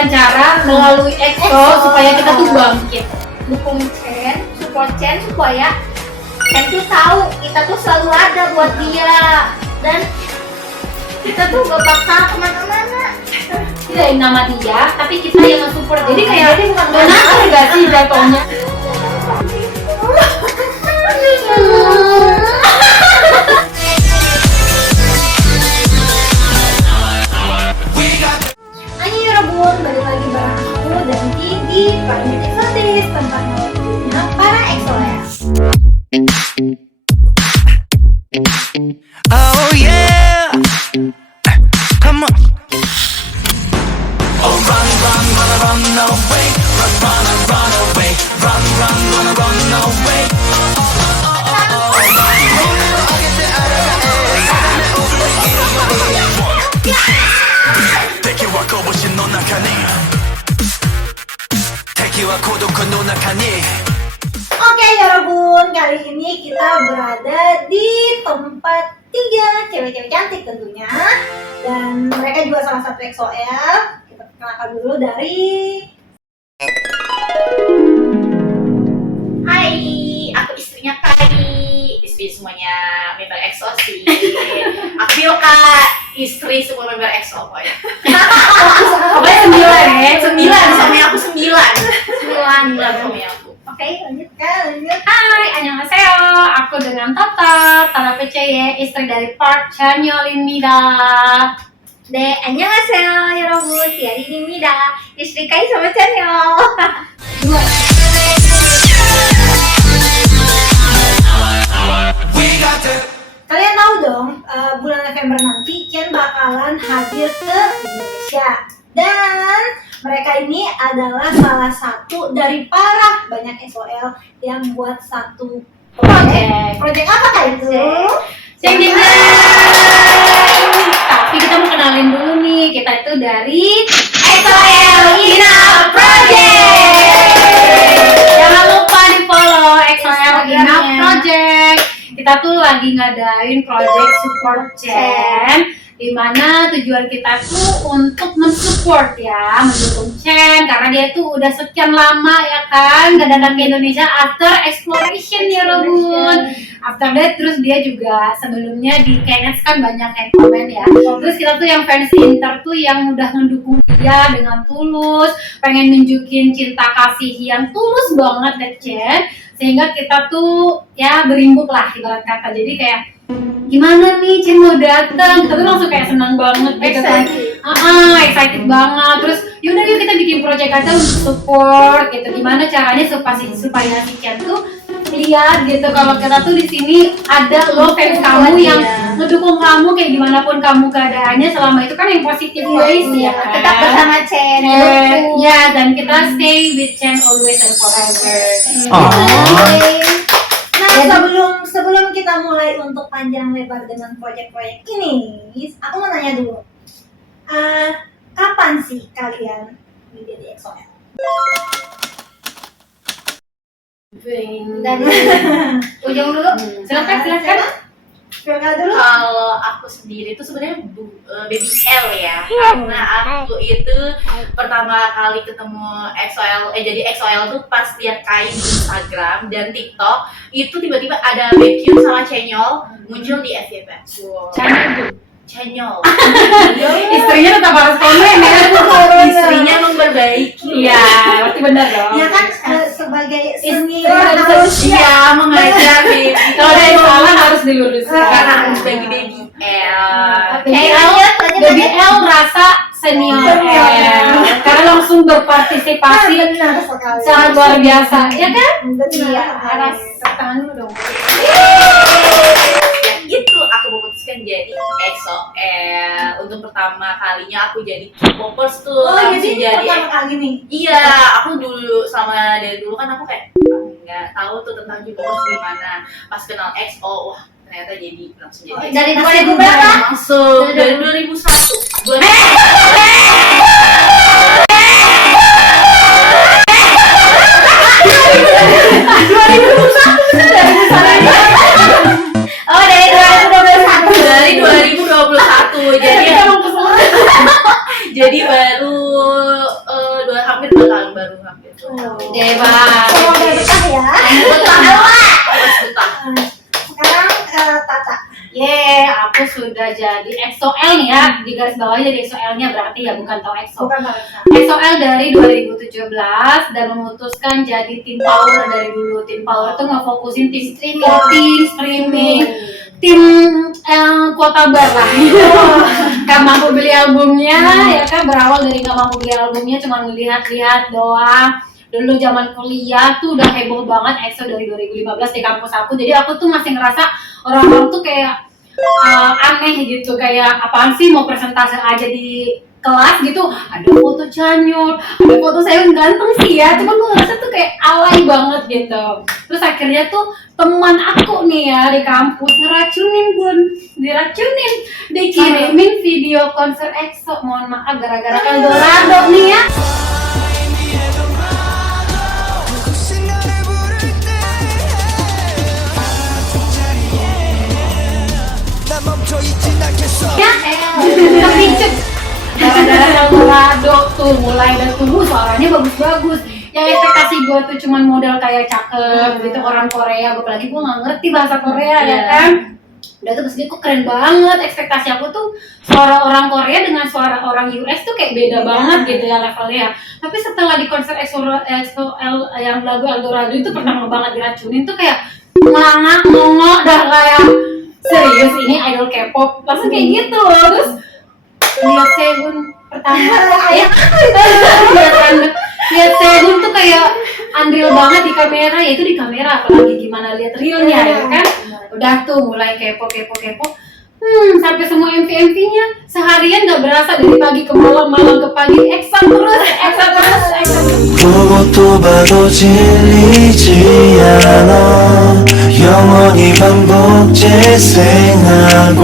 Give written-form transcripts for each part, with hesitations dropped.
memberikan cara melalui EXO supaya kita tuh bangkit. Dukung Chen, support Chen supaya Chen tuh tahu kita tuh selalu ada buat dia dan kita tuh gak bakal kemana-mana. Tidak nama dia, tapi kita yang nge-support. Jadi kayak Jadi bukan donatur gak sih jatuhnya? Ayo Rebun, balik lagi bareng aku dan Kiki Planet Eksotis, tempat ngobrolnya para EXO-ers. Oh yeah, come on. Oh run, run, run, run away, run, run, run away, run, run, run, run away. Oke ya Rebun, kali ini kita berada di tempat 3 cewek-cewek cantik tentunya. Dan mereka juga salah satu EXO-L. Kita perkenalkan dulu dari... Hai, aku istrinya Kai. Istri semuanya member EXO sih. Aku Bioka, istri semua member EXO pokoknya. Pokoknya 9 ya. 9, suami aku 9 suami aku. Oke, lanjut Kak, lanjut. Hai, annyeonghaseyo. Aku dengan Tata, Tana PCY, istri dari Park Chanyeol입니다. 네, 안녕하세요 여러분. 디아린입니다. istri Kai sama Chanyeol. Kalian tahu dong, bulan November nanti Chen bakalan hadir ke Indonesia. Dan mereka ini adalah salah satu dari para banyak SOL yang buat satu project apa kah itu? Ceng ceng ceng. Tapi kita mau kenalin dulu nih, kita itu dari SOL Ina Project. Jangan lupa di follow EXO-L Ina Project. Kita tuh lagi ngadain project support Chen, dimana tujuan kita tuh untuk mensupport ya, mendukung Chen karena dia tuh udah sekian lama ya kan gak datang ke Indonesia after exploration ya Robun. After that terus dia juga sebelumnya di KNS kan banyak yang komen ya. Terus kita tuh yang fans Inter tuh yang udah mendukung dia dengan tulus, pengen nunjukin cinta kasih yang tulus banget ke Chen, sehingga kita tuh ya berimbuk lah ibarat kata. Jadi kayak gimana nih Chen mau datang, kita tuh langsung kayak senang banget gitu kan. Excited banget. Terus yaudah yuk kita bikin project aja untuk support gitu. Gimana caranya supaya si Chen tuh lihat gitu kalau kita tuh di sini ada lo fans kamu yang ngedukung kamu kayak gimana pun kamu keadaannya selama itu kan yang positif guys ya kan? Tetap bersama Chen. Ya dan kita stay with Chen always and forever. Nah, sebelum kita mulai untuk panjang lebar dengan proyek-proyek ini, aku mau nanya dulu. Kapan sih kalian menjadi EXO-L? Dan ujung dulu, silakan. Silakan dulu. Kalau aku sendiri tuh sebenarnya baby L ya, karena aku itu pertama kali ketemu EXO-L, jadi EXO-L tuh pas lihat Kai di Instagram dan TikTok, itu tiba-tiba ada Baekhyun sama Chanyeol muncul di FYP. Chanyeol. Istrinya tetap harus komen ya. Istrinya memperbaiki. Iya, berarti benar dong. Ya kan sebagai seni Iya, mengajar baby. Kalau ada yang salah harus diluruskan. Karena aku sebagai baby L. Baby L merasa senior L karena langsung berpartisipasi benar sekali. sangat luar biasa, ya kan? Iya, Harus tangan dulu dong. Ya itu aku memutuskan jadi EXO-L. Untuk pertama kalinya aku jadi K-popers tuh. Oh, langsung jadi pertama kali nih. Iya, aku dulu dari dulu kan aku kayak nggak tahu tuh tentang K-popers gimana. Pas kenal EXO, wah ternyata jadi langsung jadi. Dari EXO. 2000 berapa? Langsung dari 2001. 2021. Oh, dari 2021. Dari 2021. Jadi baru aku sudah jadi EXO-L nih ya, di garis bawahnya jadi EXO-L-nya berarti ya, bukan tau EXO. Bukan Kak Lisa. EXO-L dari 2017 dan memutuskan jadi tim power dari dulu. Tim power tuh ngefokusin tim streaming, tim kuota bar lah. Gak mampu beli albumnya, ya kan, berawal dari gak mampu beli albumnya, cuma ngelihat-lihat doang. Dulu zaman kuliah tuh udah heboh banget EXO dari 2015 di kampus aku. Jadi aku tuh masih ngerasa orang-orang tuh kayak aneh gitu, kayak apaan sih mau presentase aja di kelas gitu, ada foto Chanyeol, ada foto saya ganteng sih ya, cuman gue ngerasa tuh kayak alay banget gitu. Terus akhirnya tuh teman aku nih ya di kampus diracunin, dikirimin video konser EXO, mohon maaf gara-gara Eldorado nih ya. Kepicut gara-gara Eldorado tuh mulai dan tumbuh suaranya bagus-bagus. Yang ekspektasi gue tuh cuman modal kayak cakep gitu, orang Korea, apalagi gue nggak ngerti bahasa Korea ya kan. Udah tuh kesini kok keren banget, ekspektasi aku tuh suara orang Korea dengan suara orang US tuh kayak beda banget gitu ya levelnya. Tapi setelah di konser EXO yang lagu Eldorado itu pertama banget diracunin tuh kayak ngongok dah, kayak serius ini idol K-pop, langsung kayak gitu loh. Terus lihat Sehun pertama ya, lihat Sehun tuh kayak andil banget di kamera, ya itu di kamera, apalagi gimana lihat realnya ya kan. Udah tuh mulai kepo sampai semua MV-nya seharian gak berasa, dari pagi ke malam, malam ke pagi, EXO terus. 보고 또 봐도 질리지 않아 영원히 반복 재생하고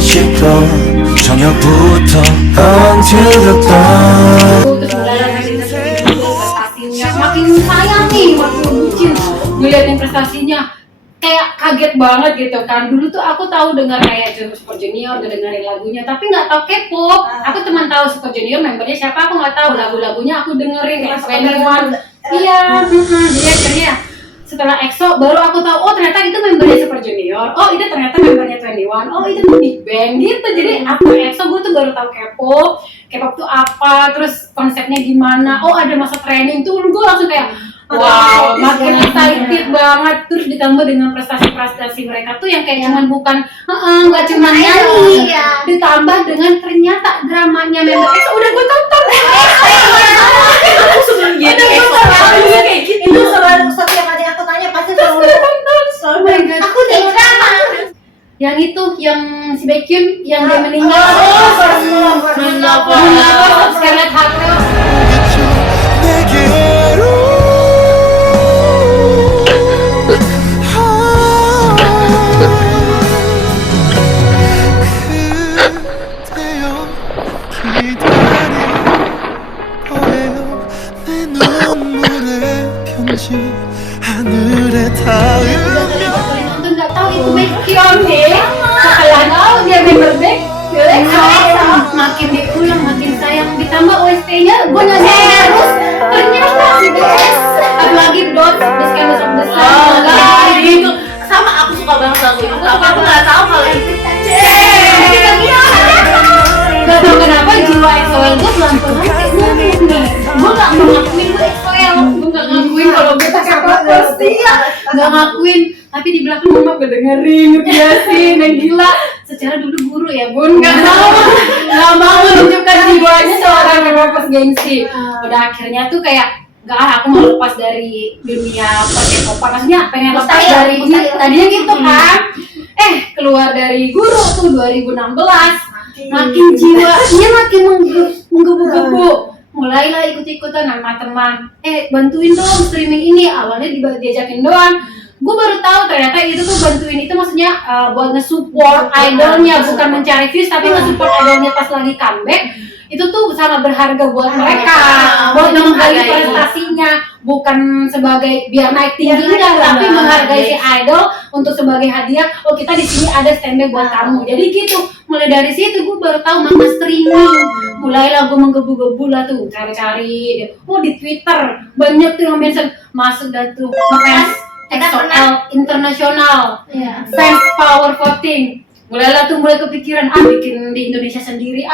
싶어 저녁부터 until the dawn Terus mulai prestasinya, makin sayang nih, makin bucin ngeliatin prestasinya. Kayak kaget banget gitu kan. Dulu tuh aku tahu dengar kayak Super Junior, udah dengerin lagunya, tapi nggak tahu K-pop. Aku cuma tahu Super Junior membernya siapa, aku nggak tahu lagu-lagunya, aku dengerin kayak 21. Iya, jadi akhirnya setelah EXO baru aku tahu, oh ternyata itu membernya Super Junior, oh itu ternyata membernya 21, oh itu Big Bang gitu. Jadi aku EXO gue tuh baru tahu K-pop tuh apa, terus konsepnya gimana, oh ada masa training tuh, gue langsung kayak wow, makin excited banget. Terus ditambah dengan prestasi-prestasi mereka tuh yang kayak cuman bukan nggak cuma nyanyi, ditambah dengan ternyata dramanya member EXO udah gue tonton. Aku sebelum jadi EXO kayak gitu. Itu selalu setiap kali aku tanya pasti selalu aku di drama. Yang itu, yang si Baekhyun yang dia meninggal. Scarlett Heart. 내게로 그대여 기다릴 거예요 내 눈물의 편지 하늘에 닿으면 Nonton nggak tahu itu Baekhyun deh. Setelah tahu dia member Baekhyun, makin diulang makin sayang. Ditambah OST-nya gue nyanyi terus. Ternyata si BTS, apalagi Dot, The Scandals of the Sun. Gitu. Sama aku suka banget lagu itu. Aku nggak tahu kalau itu. Gak tau kenapa jiwa EXO-L gue pelan-pelan kayak ngomong nih. Gue gak ngakuin gue EXO-L, gue gak ngakuin kalau gue pakai apa-apa sih ya. Gak ngakuin, tapi di belakang mama gue dengerin, ngebiasin, dan gila. Secara dulu guru ya bun, gak mau menunjukkan jiwanya seorang K-popers gengsi. Udah akhirnya tuh kayak aku mau lepas dari dunia K-popan, maksudnya pengen lepas dari tadinya gitu kan. Keluar dari guru tuh 2016. Makin jiwanya makin menggebu-gebu, mulailah ikut-ikutan sama teman, bantuin dong streaming ini. Awalnya diajakin doang, gue baru tahu ternyata itu tuh bantuin itu maksudnya buat nge-support idolnya, bukan mencari views tapi nge-support idolnya pas lagi comeback. Itu tuh sangat berharga buat mereka, buat menghargai prestasinya, bukan sebagai biar naik tinggi enggak, tapi menghargai si idol untuk sebagai hadiah. Oh kita di sini ada standby buat kamu. Jadi gitu. Mulai dari situ gue baru tahu makna streaming. Mulailah gue menggebu-gebu lah tuh cari-cari. Oh di Twitter banyak tuh yang mention, masuk dah tuh makanya EXO-L internasional, fans power voting. mulailah tuh mulai kepikiran bikin di Indonesia sendiri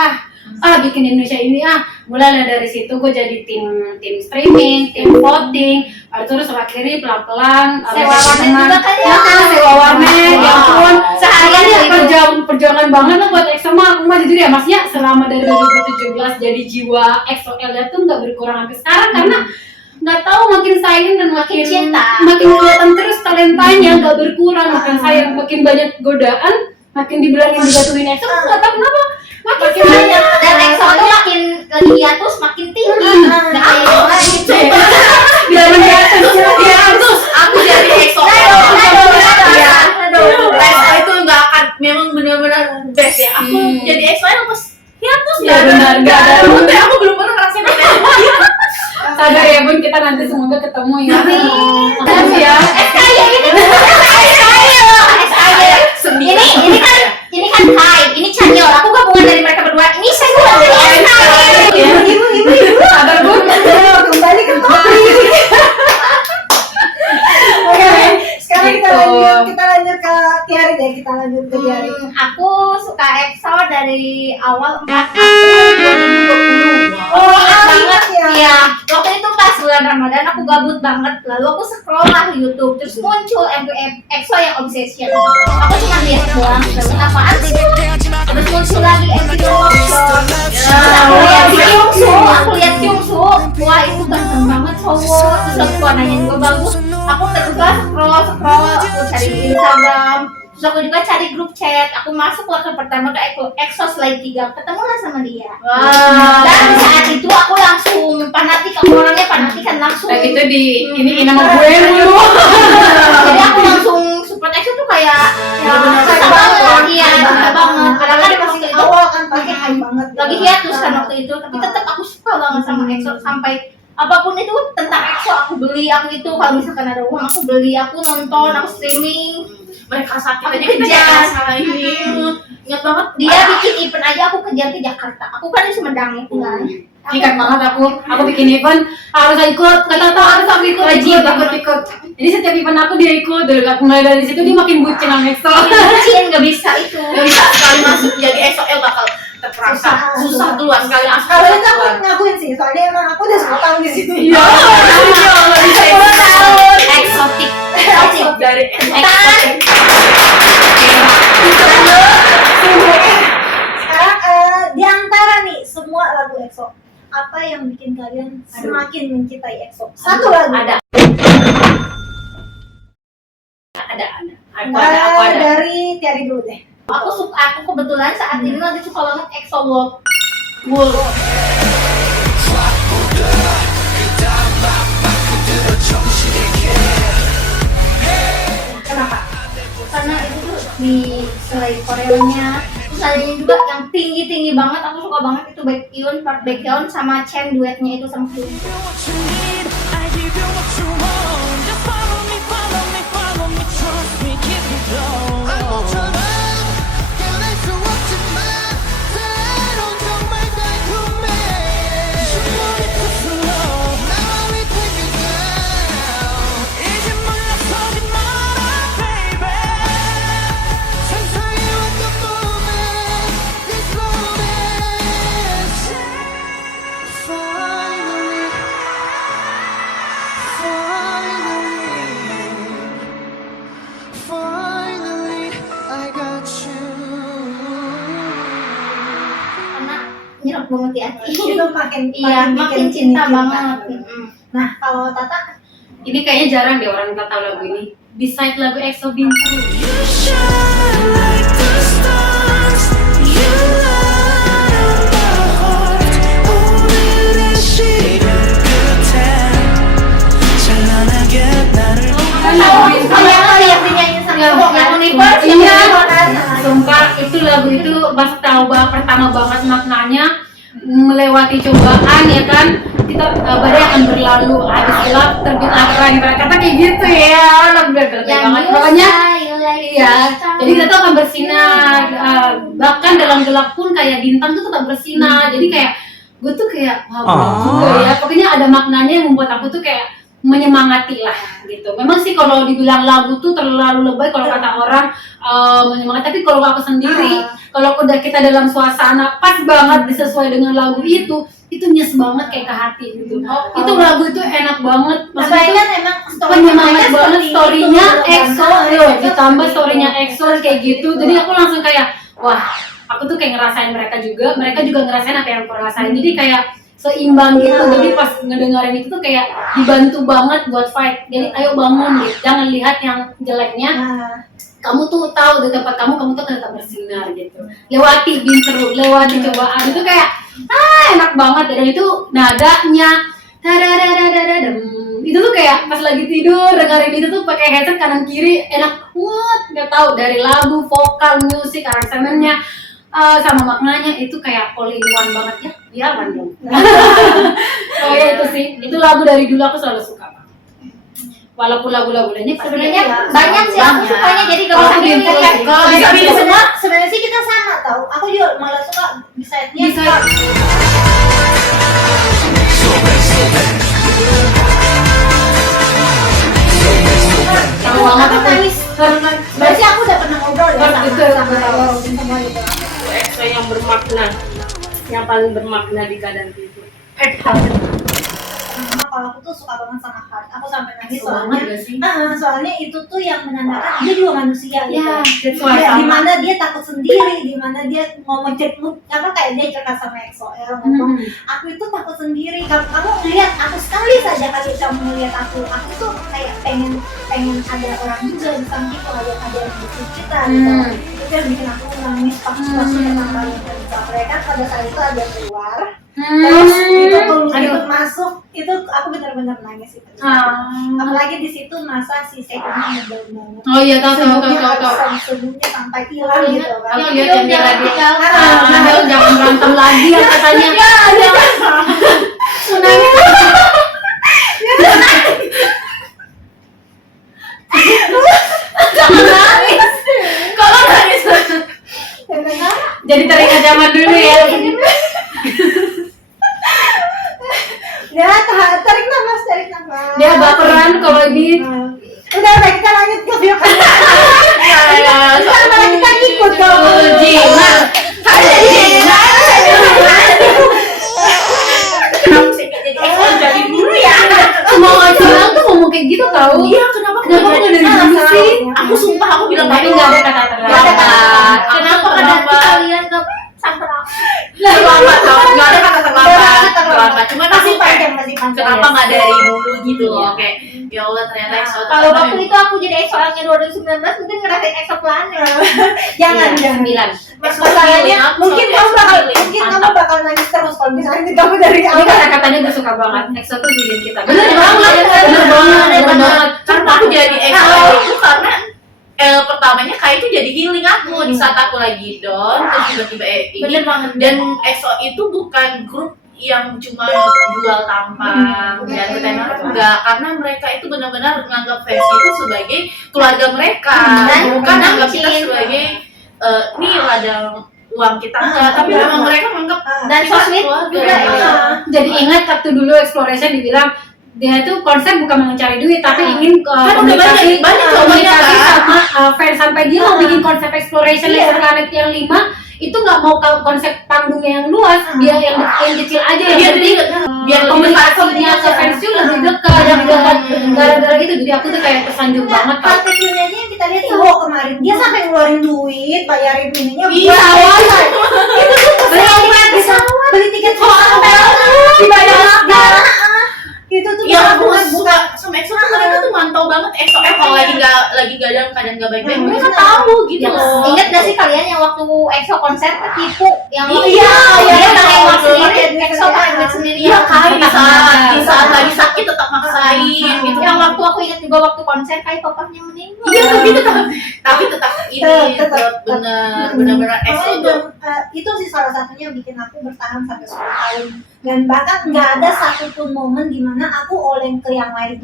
bikin di Indonesia ini mulailah dari situ gue jadi tim streaming, tim voting, terus akhirnya pelan-pelan Sewa warnet juga kan ya? sewa warnet, ya ampun Seharian ya itu. perjuangan banget lah buat EXO mah. Aku mah jujur ya maksudnya selama dari 2017 jadi jiwa EXO-L tuh nggak berkurang sampai sekarang karena nggak tahu makin sayang dan makin Cinta. makin kelihatan terus talentanya nggak berkurang, makin sayang, makin banyak godaan, makin dibilangin dijatuhin EXO nggak tahu kenapa makin banyak. Dan EXO tuh makin lagi hiatus makin tinggi. Nah, kayak yang lain. Biar menjatuh Terus aku jadi EXO. Iya. EXO itu nggak akan memang benar-benar best ya. Aku jadi EXO pas hiatus Ya, benar, nggak ada. Aku belum pernah ngerasain kayak sadar ya Bun, kita nanti semoga ketemu ya. Dan ya. SKY ini SKY. Ini kan Kai, ini Chanyeol. Aku gabungan dari mereka berdua. Ini saya dari SKY. Ibu, sabar Bun. Kembali ke topik. Oke, sekarang kita lanjut ke Tiari deh. Kita lanjut ke Tiari. Aku suka EXO dari awal 4 April 2020. Oh, Banget ya. Iya, waktu itu pas bulan Ramadan aku gabut banget. Lalu aku scroll lah YouTube, terus muncul EXO yang Obsession. Aku cuma lihat doang, terus apaan sih? Terus muncul lagi MV Workshop. Aku lihat Kyungsu. Wah, itu ganteng banget cowok. Terus aku warnanya juga bagus. Aku terus scroll, aku cari di Instagram. Terus aku juga cari grup chat. Aku masuk waktu pertama ke EXO Slide 3. Ketemulah sama dia. Dan saat itu aku langsung fanatik. Aku orangnya fanatik kan langsung. Nah, gitu ini nama gue dulu. Jadi aku langsung support EXO tuh kayak susah banget. Iya, susah banget. Karena kan waktu itu awal kan pakai hype banget. lagi hiatus kan waktu itu. Tapi tetap aku suka banget sama EXO sampai apapun itu tentang EXO aku beli. Aku itu kalau misalkan ada uang aku beli, aku nonton, aku streaming. mereka sakit Aku aja kita kejar. kayak salah ini. Ingat banget Dia bikin event aja aku kejar ke Jakarta. Aku kan di Sumedang ya tinggalnya. Ikat banget aku bikin event harus ikut, kata tahu harus aku ikut, ikut. Jadi setiap event aku dia ikut. Mulai dari situ dia makin bucin sama EXO. Bucin nggak bisa itu. nggak bisa sekali masuk jadi EXO-L bakal terperangkap susah keluar sekali masuk. Kalau itu aku ngakuin sih, soalnya emang aku udah 10 tahun di sini. Iya. nggak bisa itu. 10 tahun eksotik. Dari Sekarang di antara nih semua lagu EXO, apa yang bikin kalian semakin mencintai EXO? Satu lagu. Ada. Aku Nah, ada. dari Tiari dulu deh. Aku kebetulan saat ini lagi suka banget EXO World. Kenapa? Karena itu tuh di selain koreonya, terus ada juga yang tinggi banget. Aku suka banget itu Baekhyun, Park Baekhyun sama Chen duetnya itu sama Hyun. Karena nyerap banget di hati. Itu makin Iya, makin bikin cinta ini banget. Nah, kalau Tata, Ini kayaknya jarang deh orang nggak tahu lagu ini. Beside lagu EXO Bintang. Yang dinyanyiin sama yang Universe. Iya. Sumpah itu lagu itu pas tahu pertama banget maknanya melewati cobaan ya kan, kita badai akan berlalu, habis gelap terbitlah terang, kata kayak gitu ya, lagu banget pokoknya. Iya, jadi kita tuh akan bersinar, bahkan dalam gelap pun kayak bintang tuh tetap bersinar. Jadi kayak gue tuh kayak wah bener juga ya, pokoknya ada maknanya yang membuat aku tuh kayak menyemangati lah gitu. Memang sih kalau dibilang lagu tuh terlalu lebay kalau kata orang menyemangati, tapi kalau aku sendiri, kalau udah kita dalam suasana pas banget sesuai dengan lagu itu nyes banget kayak ke hati gitu. Itu lagu itu enak banget, maksudnya Apalagi kan emang penyemangat banget, storynya EXO, ditambah ditambah storynya EXO kayak gitu. Jadi aku langsung kayak wah, aku tuh kayak ngerasain mereka juga ngerasain apa yang aku rasain. Jadi kayak seimbang gitu. Jadi pas ngedengerin itu tuh kayak dibantu banget buat fight. Jadi ayo bangun gitu, jangan lihat yang jeleknya. Kamu tuh tahu di tempat kamu tuh tetap bersinar gitu. Lewati bintang, lewati cobaan itu kayak enak banget. Dan itu nadanya tadadadadadadam. Itu tuh kayak pas lagi tidur dengerin itu tuh pakai headset kanan kiri enak banget. Nggak tahu dari lagu, vokal, musik, aransemennya sama maknanya itu kayak all in one banget ya. Biarkan dong. Oh ya itu sih. Itu lagu dari dulu aku selalu suka. Walaupun lagu-lagunya sebenarnya banyak sih aku sukanya, jadi kalau Oh, sambil gitu. lihat Kalau bisa pilih semua, sebenarnya sih kita sama tau. Aku juga malah suka side-nya Bisa. Tahu banget aku aku. nangis. Berarti aku udah pernah ngobrol ya Betul, sama betul. semua gitu. EXO yang bermakna, yang paling bermakna di keadaan itu. Sama kalau aku tuh suka banget sama Heart. Aku sampai nangis Banget soalnya. gak sih? Soalnya itu tuh yang menandakan dia juga manusia gitu. Ya, that's why Di sama. mana dia takut sendiri, di mana dia ngomong apa kayak dia cerita sama EXO-L ngomong, aku itu takut sendiri. Kamu ngeliat aku sekali saja kali kamu ngeliat aku tuh kayak pengen ada orang juga di samping kalau ada yang butuh kita gitu. Itu yang bikin aku nangis pas pertama kali cerita. Mereka pada saat itu ada yang keluar. Terus itu ikut masuk, itu aku benar-benar nangis itu. Apalagi di situ masa si Seinya ngebel banget. Oh iya, tahu. Senyumnya sampai hilang gitu kan. Aku lihat yang dia lagi tinggal. jangan berantem lagi yang katanya. Jangan nangis. Kalau nangis jadi teringat zaman dulu ya. Ya, tarik nafas. Dia baperan kalau ini. Udah, kita lanjut ke video kan. Ya, Malah kita ikut dong. Jina. Jadi dulu ya. Semua orang tuh ngomong kayak gitu tau. Iya, kenapa Kenapa nggak dari dulu sih? Aku sumpah aku bilang Tapi tadi nggak ada kata terlambat. Kenapa kalian gak sampai terlambat? Nggak ada kata terlambat. Cuman aku masih kayak panjang. kenapa nggak dari dulu gitu loh, kayak ya Allah ternyata EXO tuh Kalau karena waktu itu aku jadi EXO-nya 2019 mungkin ngerasain EXO planet. Jangan. 9. Masalahnya mungkin kamu bakal nangis terus kalau misalnya kamu dari Ini awal. kata-katanya gue suka banget. EXO tuh bikin kita. Bener banget. Karena aku jadi EXO itu karena pertamanya kayak itu jadi healing aku di saat aku lagi down, terus tiba-tiba ini. Bener banget. Dan EXO itu bukan grup yang cuma jual tampang dan ketenaran, enggak, karena mereka itu benar-benar menganggap fans itu sebagai keluarga mereka, bukan anggap kita sebagai ini ladang uang kita enggak, tapi memang mereka menganggap Dan kita sosmed keluarga. juga. Jadi ingat waktu dulu Exploration dibilang dia tuh konsep bukan mencari duit tapi ingin Kan udah banyak komunikasi kan? sama fans, sampai dia mau bikin konsep Exploration Laser Planet yang 5 itu nggak mau konsep panggungnya yang luas, dia yang kecil aja, yang penting biar komunikasinya ke fans tuh lebih dekat dan gara-gara itu jadi aku tuh kayak tersanjung banget. Part kecilnya aja yang kita lihat kemarin dia sampai ngeluarin duit bayarin ininya Iya, itu tuh beli tiket pesawat dibayar itu tuh yang aku bukan suka sama EXO tuh mereka tuh mantau banget EXO kalau lagi nggak dalam keadaan nggak baik-baik, mereka tahu gitu loh. Ingat gak sih kalian yang waktu EXO konser ketipu yang Iya, dia iya, pakai uang betul. sendiri, EXO pakai duit sendiri. Iya kan, di saat lagi sakit tetap maksain gitu. Yang waktu aku ingat juga waktu konser kayak papahnya meninggal. Iya, tapi tetap ini tetap benar-benar EXO tuh. itu sih salah satunya yang bikin aku bertahan sampai 10 tahun dan bahkan nggak ada satupun momen dimana aku oleng ke yang lain.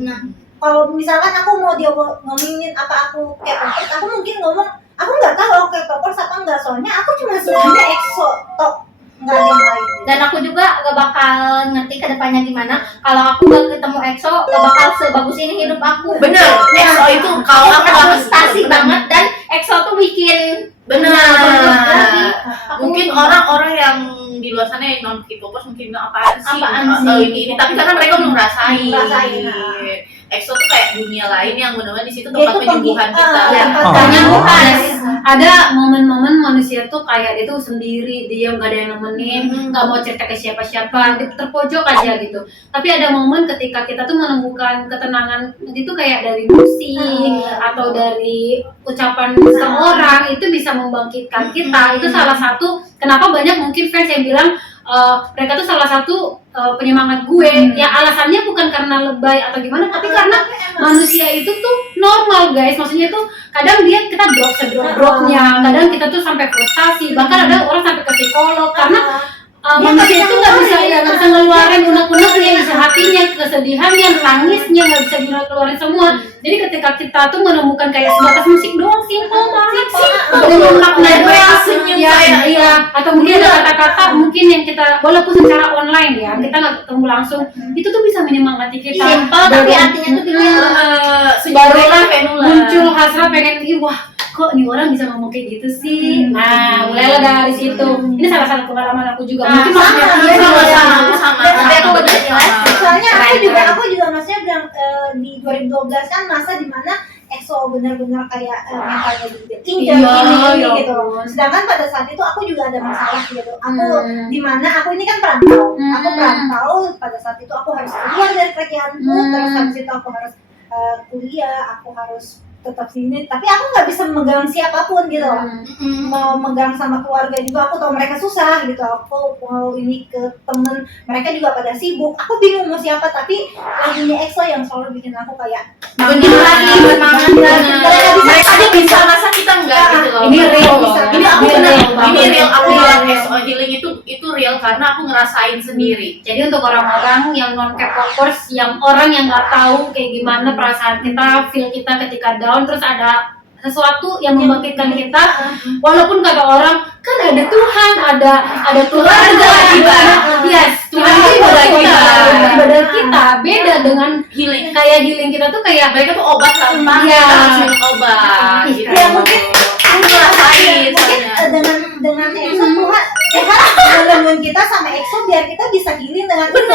Kalau misalkan aku mau dia ngomongin apa aku K-popers, aku mungkin ngomong aku nggak tahu K-popers apa enggak, soalnya aku cuma sukanya EXO tok, nggak ada yang lain. Dan aku juga gak bakal ngerti ke depannya gimana. Kalau aku gak ketemu EXO, gak bakal sebagus ini hidup aku. Bener, EXO itu kalau aku frustasi banget, dan EXO tuh bikin bener. Aku Mungkin orang-orang yang di luar sana yang non K-popers mungkin bilang apaan sih, ini, tapi karena mereka belum ngerasain. EXO tuh kayak dunia lain yang benar-benar di situ tempat penyembuhan kita. Ada momen-momen manusia tuh kayak dia tuh sendiri, diam, gak ada yang nemenin, gak mau cerita ke siapa-siapa, dia terpojok aja gitu. Tapi ada momen ketika kita tuh menemukan ketenangan itu kayak dari musik atau dari ucapan seorang, itu bisa membangkitkan kita. Itu salah satu kenapa banyak mungkin fans yang bilang mereka tuh salah satu penyemangat gue. Ya alasannya bukan karena lebay atau gimana, tapi karena manusia itu tuh normal guys. Maksudnya tuh kadang kita drop sedrop-dropnya, kadang kita tuh sampai frustasi, bahkan ada orang sampai ke psikolog karena manusia itu nggak bisa ngeluarin unek-uneknya, isi hatinya, kesedihannya, nangisnya, nggak bisa dikeluarin semua. Jadi ketika kita tuh menemukan kayak sebatas musik doang, simple banget sih, dengan makna doang, iya, atau mungkin ada kata-kata mungkin yang kita walaupun secara online ya, kita nggak ketemu langsung, itu tuh bisa menyemangati kita. simple tapi artinya tuh bikin Barulah muncul hasrat pengen, wah kok nih orang bisa ngomong kayak gitu sih. Nah, mulailah dari situ. Ini salah satu pengalaman aku juga. Mungkin sama. Soalnya aku juga maksudnya bilang di 2012 kan masa dimana EXO benar-benar kayak mentalnya diinjak ini gitu. Sedangkan pada saat itu aku juga ada masalah gitu. Aku dimana aku ini kan perantau. Aku perantau, pada saat itu aku harus keluar dari kerjaanku, terus habis itu aku harus kuliah, aku harus tetap sini, tapi aku nggak bisa megang siapapun gitu loh. Mau megang sama keluarga juga, aku tahu mereka susah gitu. Aku mau ini ke temen, mereka juga pada sibuk, aku bingung mau siapa. Tapi lagunya EXO yang selalu bikin aku kayak mereka aja bisa, masa kita enggak gitu loh. Ini real loh. Ini aku real, aku bilang EXO healing itu real karena aku ngerasain sendiri. Jadi untuk orang-orang yang non K-popers, yang orang yang nggak tahu kayak gimana perasaan kita, feel kita ketika down, terus ada sesuatu yang membangkitkan kita, walaupun kata orang kan ada Tuhan, ada Tuhan, yes, Tuhan itu ibadah kita beda dengan Healing, kayak healing kita tuh kayak mereka tuh obat tanpa Iya. kita harus minum obat gitu. Ya, mungkin aku ngerasain mungkin dengan EXO Tuhan menemuin kita sama EXO biar kita bisa healing dengan itu gitu.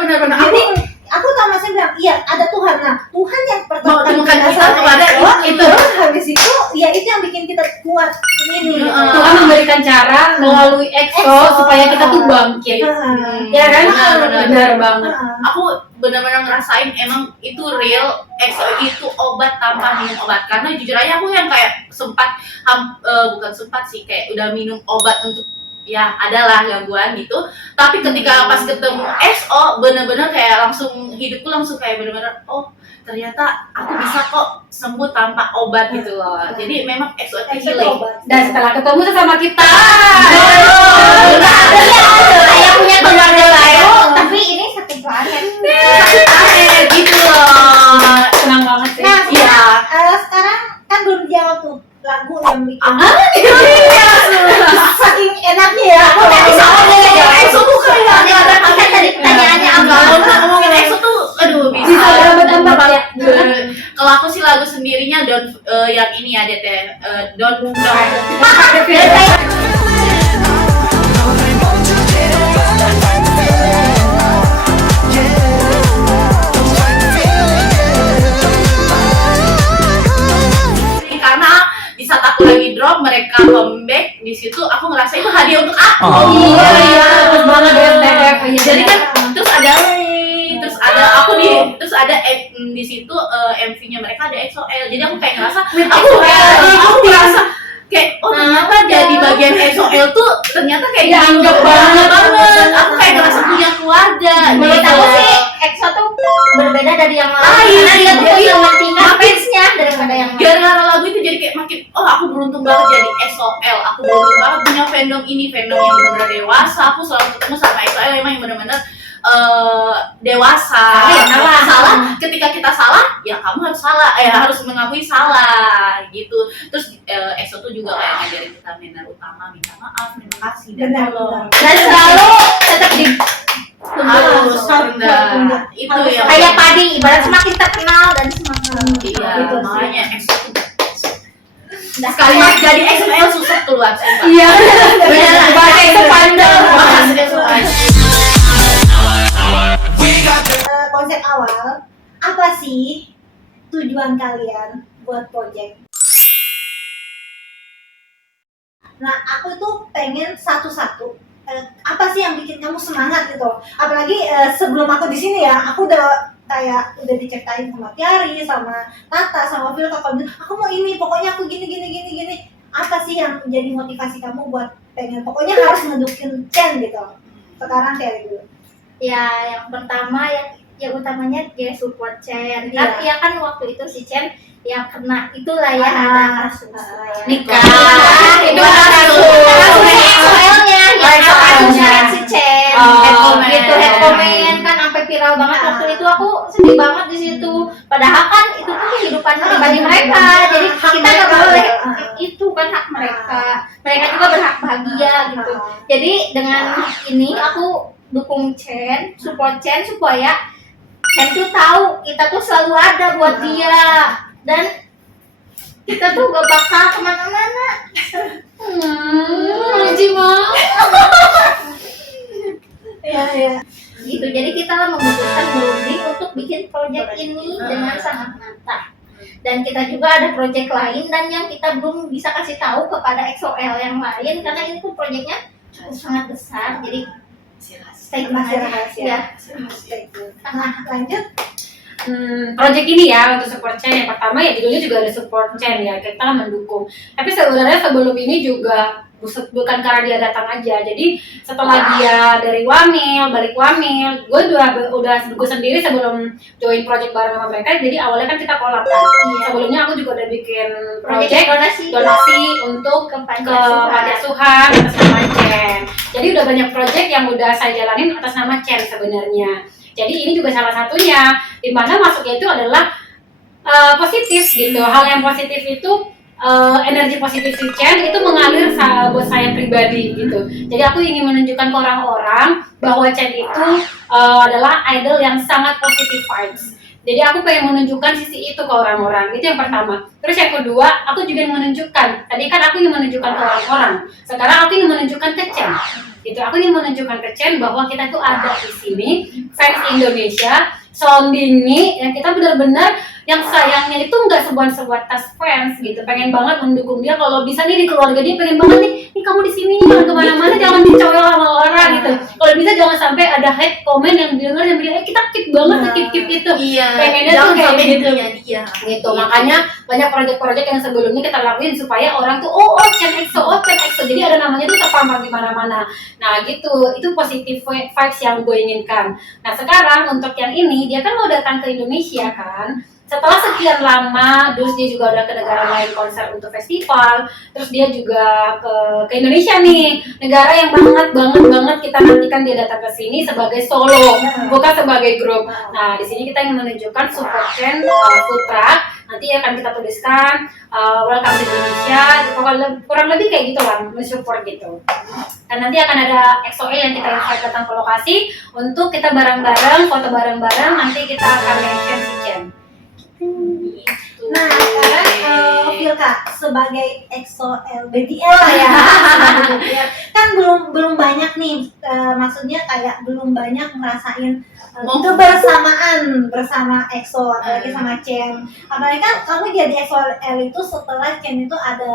benar. Jadi aku sama saya bilang, iya ada Tuhan. Nah, Tuhan yang pertemukan Menemukan kita sama kepada EXO, itu. terus habis itu ya itu yang bikin kita kuat ini. Tuhan memberikan cara melalui EXO supaya kita tuh bangkit. Ya kan? Benar banget. Aku benar-benar ngerasain emang itu real, EXO itu obat tanpa minum obat. Karena jujur aja aku yang kayak bukan sempat sih, kayak udah minum obat untuk ya adalah gangguan gitu, tapi ketika pas ketemu EXO bener-bener kayak langsung hidupku langsung kayak bener-bener oh ternyata aku bisa kok sembuh tanpa obat gitu loh. Jadi memang EXO itu healing. Dan setelah ketemu sesama kita, saya punya keluarga baru, tapi ini satu planet. Gitu loh. senang banget sih. Nah, Iya. sekarang kan belum jawab tuh lagu yang bikin saking enaknya ya. Aku tadi soalnya EXO tuh kayak Kan tadi pertanyaannya apa? kalau ngomongin EXO tuh aduh bisa berambut-ambut ya. Kalau aku sih lagu sendirinya yang ini ya Dete, Don't 너를 멈추지를 Don't fight the feeling Yeah Don't fight the feeling karena di saat aku lagi drop mereka comeback di situ aku ngerasa itu hadiah untuk aku. Iya, terus banget BFF. Jadi kan terus ada aku terus ada di situ MV-nya mereka ada EXO-L. Jadi aku kayak ngerasa aku ngerasa kayak oh ternyata jadi bagian EXO-L tuh ternyata kayak dianggap banget. Aku kayak ngerasa punya keluarga. Menurut gitu. aku sih EXO tuh berbeda dari yang lain. Iya, Karena dia tuh jadi mementingkan fansnya daripada yang lain. gara-gara lagu itu jadi kayak makin oh aku beruntung banget jadi EXO-L, aku beruntung banget punya fandom ini, fandom yang benar-benar dewasa. Aku selalu ketemu sama EXO-L emang yang benar-benar dewasa. Salah ketika kita salah ya kamu harus salah, harus mengakui salah gitu. Terus EXO tuh juga kayak ngajarin kita manner utama, minta maaf, terima kasih dan Benar, tolong. benar. Dan selalu tetap di Harus rendah. Itu yang Kayak padi, ibarat semakin terkenal dan semakin iya, Gitu sih. makanya EXO tuh sekali jadi XL susah keluar sumpah. iya Beneran. bahasa itu pandang. Makasih deh semuanya. We got the Konsep awal, apa sih tujuan kalian buat project? Nah, aku tuh pengen satu-satu. Apa sih yang bikin kamu semangat gitu? Apalagi sebelum aku di sini ya, aku udah diceritain sama Tiari, sama Tata, sama Phil, aku mau ini, pokoknya aku gini. Apa sih yang menjadi motivasi kamu buat pengen? Pokoknya harus ngedukin Chen gitu. Sekarang Tiari dulu. Ya, yang pertama yang utamanya dia support Chen. Iya. Kan ya kan waktu itu si Chen yang kena itulah ya ada kasus Nikah. itu Itu kasus. soalnya yang kasusnya si Chen Head comment. gitu head comment kan sampai viral banget waktu itu. Aku sedih banget di situ, padahal kan itu tuh kehidupan pribadi mereka, jadi Hak kita nggak mereka. boleh itu kan hak mereka juga berhak bahagia gitu. Jadi dengan ini aku dukung Chen, support Chen supaya Chen tuh tahu kita tuh selalu ada buat dia dan kita tuh gak bakal kemana-mana. Lucu banget. Iya. Gitu. Jadi kita memutuskan berunding untuk bikin project ini dengan sangat mantap. Dan kita juga ada project lain dan yang kita belum bisa kasih tahu kepada XOL yang lain karena ini tuh projectnya cukup sangat besar. Jadi stay tune Masih aja. rahasia. Ya. Nah, lanjut. Project ini ya untuk support Chen yang pertama ya judulnya juga ada support Chen ya, kita mendukung. Tapi sebenarnya sebelum ini juga bukan karena dia datang aja. Jadi setelah dia dari Wamil balik Wamil, gue gue sendiri sebelum join project bareng sama mereka. Jadi awalnya kan kita collab kan. Sebelumnya aku juga udah bikin project donasi untuk ke panti asuhan atas nama Chen. Jadi udah banyak project yang udah saya jalanin atas nama Chen sebenarnya. Jadi ini juga salah satunya, di mana masuknya itu adalah positif gitu. Hal yang positif itu energi positif si Chen itu mengalir buat saya pribadi gitu. Jadi aku ingin menunjukkan ke orang-orang bahwa Chen itu adalah idol yang sangat positif vibes. Jadi aku pengen menunjukkan sisi itu ke orang-orang, itu yang pertama. Terus yang kedua, aku juga ingin menunjukkan, tadi kan aku ingin menunjukkan ke orang-orang, sekarang aku ingin menunjukkan ke Chen. Gitu, aku ingin menunjukkan ke Chen bahwa kita tuh ada di sini, fans Indonesia, soundingi, yang kita benar-benar yang sayangnya itu nggak sebuah-sebuah fans gitu, pengen banget mendukung dia. Kalau bisa nih di keluarga dia pengen banget nih kamu di sini jangan kemana-mana, jangan dicoyol sama orang gitu. Kalau bisa jangan sampai ada hate comment yang denger yang bilang kita keep banget keep itu. Iya. Pengennya Jangan tuh kayak sampai gitu. dia. Gitu. Makanya banyak proyek-proyek yang sebelumnya kita lakuin supaya orang tuh Chen EXO. Jadi ada namanya tuh terpampang di mana-mana. Nah, gitu. Itu positif vibes yang gue inginkan. Nah, sekarang untuk yang ini dia kan mau datang ke Indonesia kan. Setelah sekian lama, terus dia juga udah ke negara lain konser untuk festival, terus dia juga ke Indonesia nih, negara yang banget kita nantikan dia datang ke sini sebagai solo, bukan sebagai grup. Nah, di sini kita ingin menunjukkan support Chen food truck. Nanti akan kita tuliskan welcome to Indonesia, kurang lebih kayak gitu lah, mensupport gitu. Dan nanti akan ada XOL yang kita invite datang ke lokasi untuk kita bareng-bareng, foto bareng-bareng. Nanti kita akan mention si Chen. Nah, sekarang Vilka sebagai EXO-L BTL lah ya, sebagai BTL. Kan belum banyak nih, maksudnya kayak belum banyak ngerasain kebersamaan bersama EXO, apalagi sama Chen. Apalagi kan kamu jadi EXO-L itu setelah Chen itu ada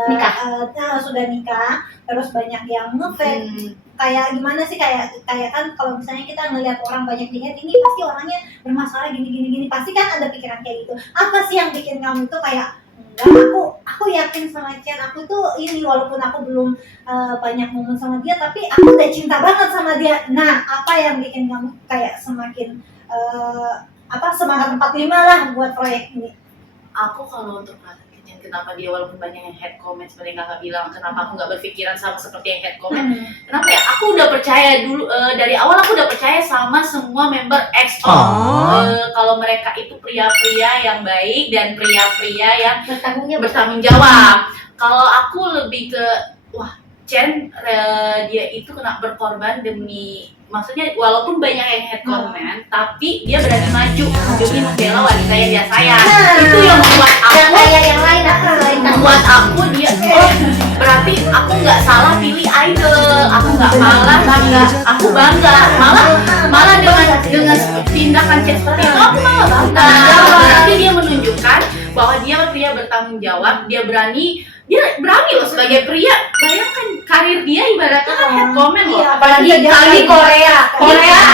sudah nikah, terus banyak yang ngefans. Kayak gimana sih, kayak kan kalau misalnya kita ngelihat orang banyak dilihat ini pasti orangnya bermasalah gini pasti kan ada pikiran kayak gitu. Apa sih yang bikin kamu tuh kayak enggak, aku yakin sama Chen, aku tuh ini walaupun aku belum banyak momen sama dia tapi aku udah cinta banget sama dia. Nah, apa yang bikin kamu kayak semakin semangat 45 lah buat proyek ini? Aku kalau untuk Dan kenapa dia walaupun banyak yang head comment seperti yang kakak bilang, kenapa aku nggak berpikiran sama seperti yang head comment? Kenapa ya? Aku udah percaya dulu dari awal, aku udah percaya sama semua member EXO. Kalau mereka itu pria-pria yang baik dan pria-pria yang bertanggung jawab. Kalau aku lebih ke wah, Chen dia itu kena berkorban demi, maksudnya walaupun banyak yang head comment, tapi dia berani maju demi membela wanita yang dia sayang. Itu yang membuat aku dia berarti aku nggak salah pilih idol, aku nggak malah bangga, aku bangga, malah dengan tindakan Chen seperti itu aku malah bangga. Berarti dia menunjukkan bahwa dia pria bertanggung jawab, dia berani loh sebagai pria. Bayangkan karir dia ibaratnya kan head comment loh. Apalagi kali Korea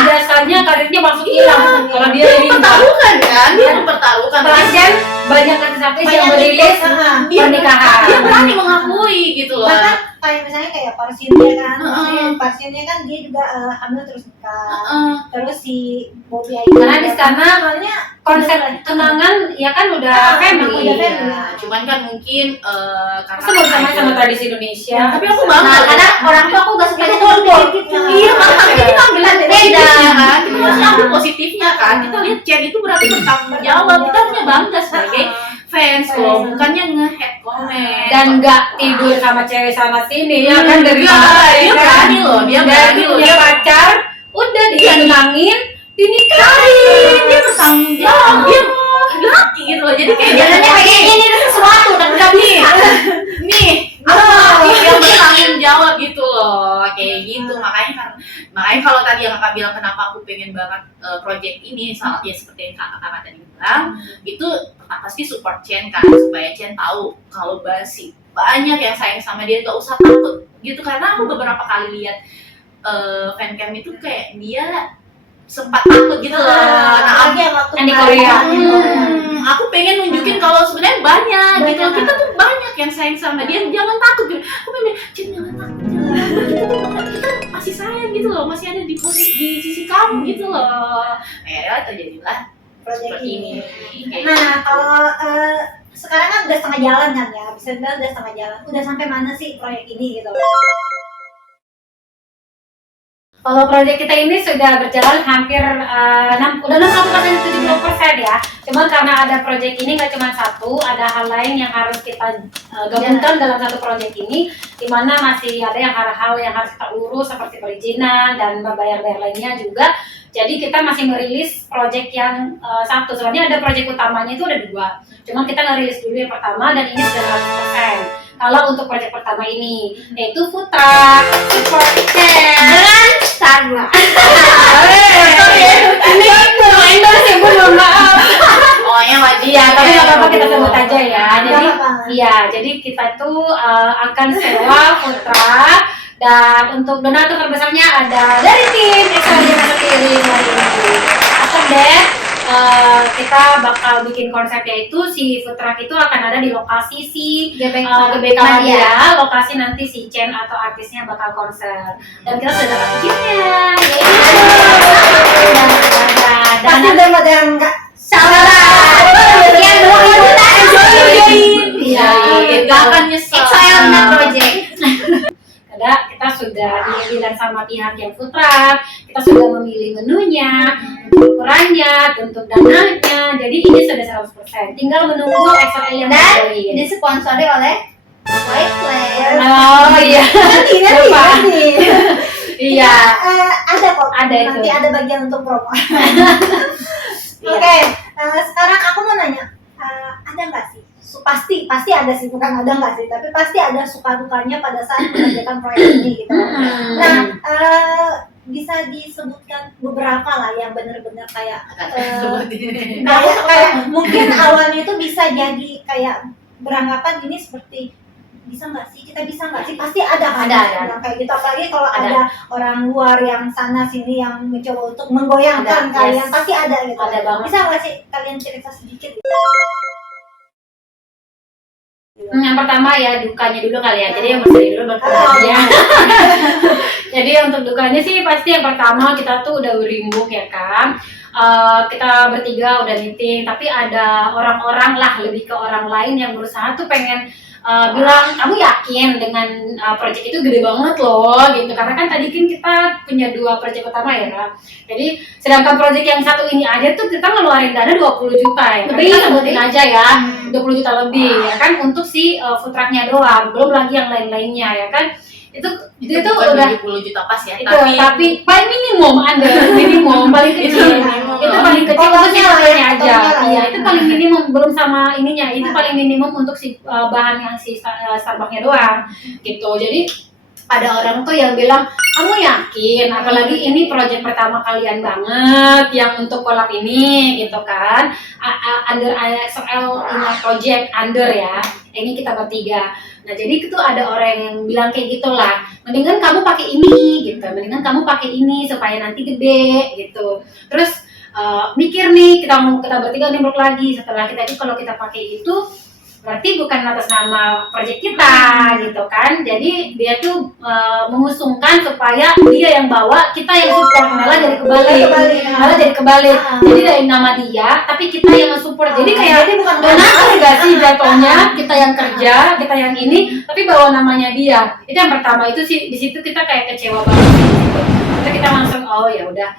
biasanya karirnya masuk hilang kalau dia ini mempertaruhkan kan, dia mempertaruhkan. Bahkan banyak artis yang merilis pernikahan. Dia berani mengakui gitu loh. Bahkan kayak misalnya kayak Parsinnya kan, Parsinnya kan dia juga hamil terus nikah. Terus si Bobby Ayu Karena di sana soalnya konsep tunangan ya kan udah family. Ya, cuman kan mungkin karena Aku sama tradisi Indonesia. tapi aku bangga. Nah, karena orang tua aku gak suka itu gitu. Iya, makanya kita ambil negatifnya kan. Kita harus ambil positifnya kan. Kita lihat Chen itu berarti bertanggung jawab. Kita punya bangga sebagai fans loh, bukannya nge-head comment. Dan nggak tidur sama cewek sana sini ya kan dari dia berani loh, dia berani loh. Dia pacar, udah ditunangin, dinikahin. Dia bertanggung jawab, dia laki gitu loh. Jadi kayak Jalannya kayak ini sesuatu dan nggak bisa. nih yang bertanggung jawab gitu loh, kayak gitu. Makanya kalau tadi yang kakak bilang kenapa aku pengen banget project ini, soal ya seperti yang kakak tadi bilang, itu pasti support Chen kan, supaya Chen tahu kalau banyak yang sayang sama dia, gak usah takut gitu. Karena aku beberapa kali lihat fancam itu kayak dia sempat takut gitu loh. Nah, apalagi yang waktu di Korea. Aku pengen nunjukin kalau sebenarnya banyak gitu. Kita tuh banyak yang sayang sama dia, jangan takut gitu. Aku pengen, jangan takut, kita masih sayang gitu loh, masih ada di sisi kamu gitu loh. Akhirnya terjadilah project seperti ini. Kayak Nah, kalau sekarang kan udah setengah jalan kan ya, bisa bilang udah setengah jalan. Udah sampai mana sih proyek ini gitu? Kalau proyek kita ini sudah berjalan hampir udah 60% 70% ya. Cuma karena ada proyek ini nggak cuma satu, ada hal lain yang harus kita gabungkan dalam satu proyek ini, di mana masih ada hal-hal yang harus kita urus seperti perizinan dan bayar-bayar lainnya juga. Jadi kita masih merilis proyek yang satu. Sebenarnya ada proyek utamanya itu ada 2. Cuma kita ngerilis dulu yang pertama dan ini sudah 100%. Kalau untuk proyek pertama ini yaitu food truck support Chen dengan Starbucks. Ini endorse ya, mohon maaf. pokoknya wajib. Iya, tapi nggak apa-apa kita sebut aja ya. Jadi apa-apa. iya, jadi kita tuh akan sewa food truck. Dan untuk donatur terbesarnya ada dari tim EXO sendiri. After that, kita bakal bikin konsepnya itu si food truck itu akan ada di lokasi si GBK Media, lokasi nanti si Chen atau artisnya bakal konser. Dan kita sudah dapat izinnya. Pasti udah pada yang enggak Salah. Sekian 2000 Iya, Gak akan nyesel. EXO project. Ada kita sudah dibilang sama pihak yang food truck, kita sudah memilih menunya, untuk ukurannya, untuk dananya, jadi ini sudah 100%. Tinggal menunggu XL yang Dan join. disponsori oleh White Flare. Oh iya, lupa. nanti. Iya. Ada kok. Ada itu. Nanti ada bagian untuk promo. Iya. Oke, sekarang aku mau nanya, ada nggak sih? Pasti ada sih, bukan ada nggak sih, tapi pasti ada suka dukanya pada saat mengerjakan proyek ini gitu. Nah, bisa disebutkan beberapa lah yang benar-benar kayak kayak mungkin awalnya itu bisa jadi kayak beranggapan ini seperti bisa nggak sih, kita bisa nggak sih, pasti ada kan Ada. yang kayak gitu. Apalagi kalau Ada. ada orang luar yang sana sini yang mencoba untuk menggoyangkan Ada, kalian, yes. pasti ada gitu. Ada banget. Bisa nggak sih kalian cerita sedikit? Yang pertama ya dukanya dulu kali ya. Jadi yang bersedih dulu berkelanjutannya. Jadi untuk dukanya sih pasti yang pertama kita tuh udah berimbuk ya kan. kita bertiga udah meeting, tapi ada orang-orang lah, lebih ke orang lain yang berusaha tuh pengen bilang, kamu yakin dengan project itu gede banget loh gitu, karena kan tadi kan kita punya 2 project utama ya. Jadi sedangkan project yang satu ini aja tuh kita ngeluarin dana 20 juta ya, Lebih. kita sebutin aja ya, 20 juta lebih ya kan untuk si food trucknya doang, belum lagi yang lain-lainnya ya kan. Itu bukan udah 20 juta pas ya, itu, tapi paling minimum minimum paling kecil itu paling kecil itu sih harganya aja, iya itu paling minimum, belum sama ininya, itu paling minimum untuk si bahan yang si Starbucksnya doang gitu. Jadi ada orang tuh yang bilang, kamu yakin, apalagi ini project pertama kalian banget yang untuk collab ini gitu kan, under IXL Inner Project under ya, ini kita bertiga. Nah jadi itu ada orang yang bilang kayak gitulah, mendingan kamu pakai ini gitu, mendingan kamu pakai ini supaya nanti gede gitu. Terus mikir nih, kita bertiga nimbruk lagi setelah kita itu, kalau kita pakai itu berarti bukan atas nama project kita gitu kan. Jadi dia tuh mengusungkan supaya dia yang bawa, kita yang support, malah jadi kebalik. Jadi dari nama dia tapi kita yang support. Jadi kayak benar enggak sih jatuhnya, kita yang kerja, kita yang ini tapi bawa namanya dia. Itu yang pertama, itu sih di situ kita kayak kecewa banget gitu. Kita langsung oh ya udah,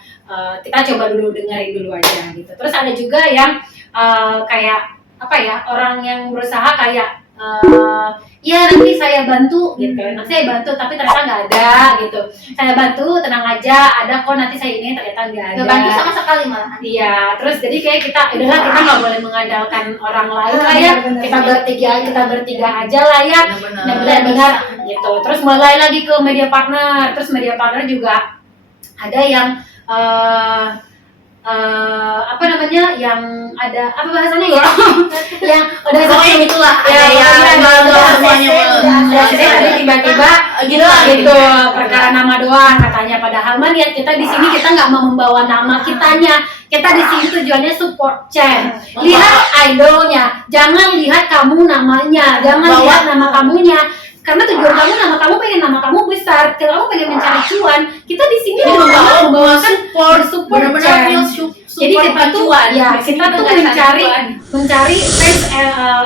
kita coba dulu, dengerin dulu aja gitu. Terus ada juga yang kayak apa ya, orang yang berusaha kayak ya nanti saya bantu gitu, nanti saya bantu tapi ternyata nggak ada gitu, saya bantu tenang aja, ada kok nanti saya ini, ternyata nggak ada. Nggak bantu sama sekali malah. Iya, terus jadi kayak kita nggak boleh mengandalkan orang lain lah ya, kita bertiga aja lah ya, benar-benar gitu. Terus mulai lagi ke media partner, terus media partner juga ada yang apa namanya, yang ada apa bahasanya ya yang udah pokoknya itulah, ada yang semuanya ada tiba-tiba gitu perkara nama doang katanya, padahal mah niat kita di sini kita nggak mau membawa nama kitanya, kita di sini tujuannya support Chen. Lihat idolnya, jangan lihat kamu namanya, jangan lihat nama kamunya, karena tujuan kamu, nama kamu besar, kamu pengen mencari cuan. Kita di sini membawakan support benar-benar jadi kita tuh ya kita tuh mencari fans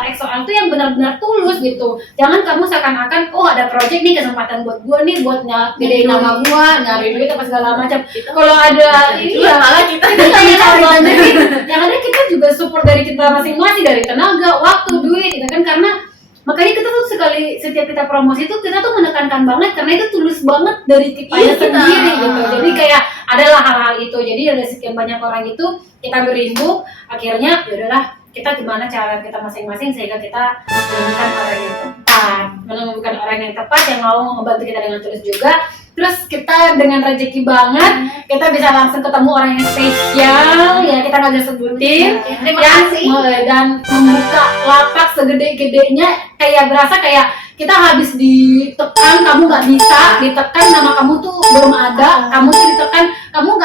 EXO-L tuh yang benar-benar tulus gitu. Jangan kamu seakan-akan oh ada project nih, kesempatan buat gua nih buat gedein nama gua, nyari duit apa segala macam. Kalau ada ini ya malah kita cari aja nih. Yang ada kita juga support dari kita masing-masing, dari tenaga, waktu, duit gitu kan. Karena makanya kita tuh setiap kita promosi tuh kita tuh menekankan banget, karena itu tulus banget dari kita sendiri gitu. Jadi kayak adalah hal-hal itu. Jadi ada sekian banyak orang itu kita berimbuk, akhirnya yaudahlah kita gimana cara kita masing-masing sehingga kita menemukan orang yang tepat yang mau membantu kita dengan tulus juga. Terus kita dengan rezeki banget, kita bisa langsung ketemu orang yang spesial, ya kita nggak bisa sebutin. Terima kasih. Dan membuka lapak segede-gedenya, kayak berasa kayak kita habis ditekan, kamu nggak bisa, ditekan nama kamu tuh belum ada, kamu tuh ditekan, kamu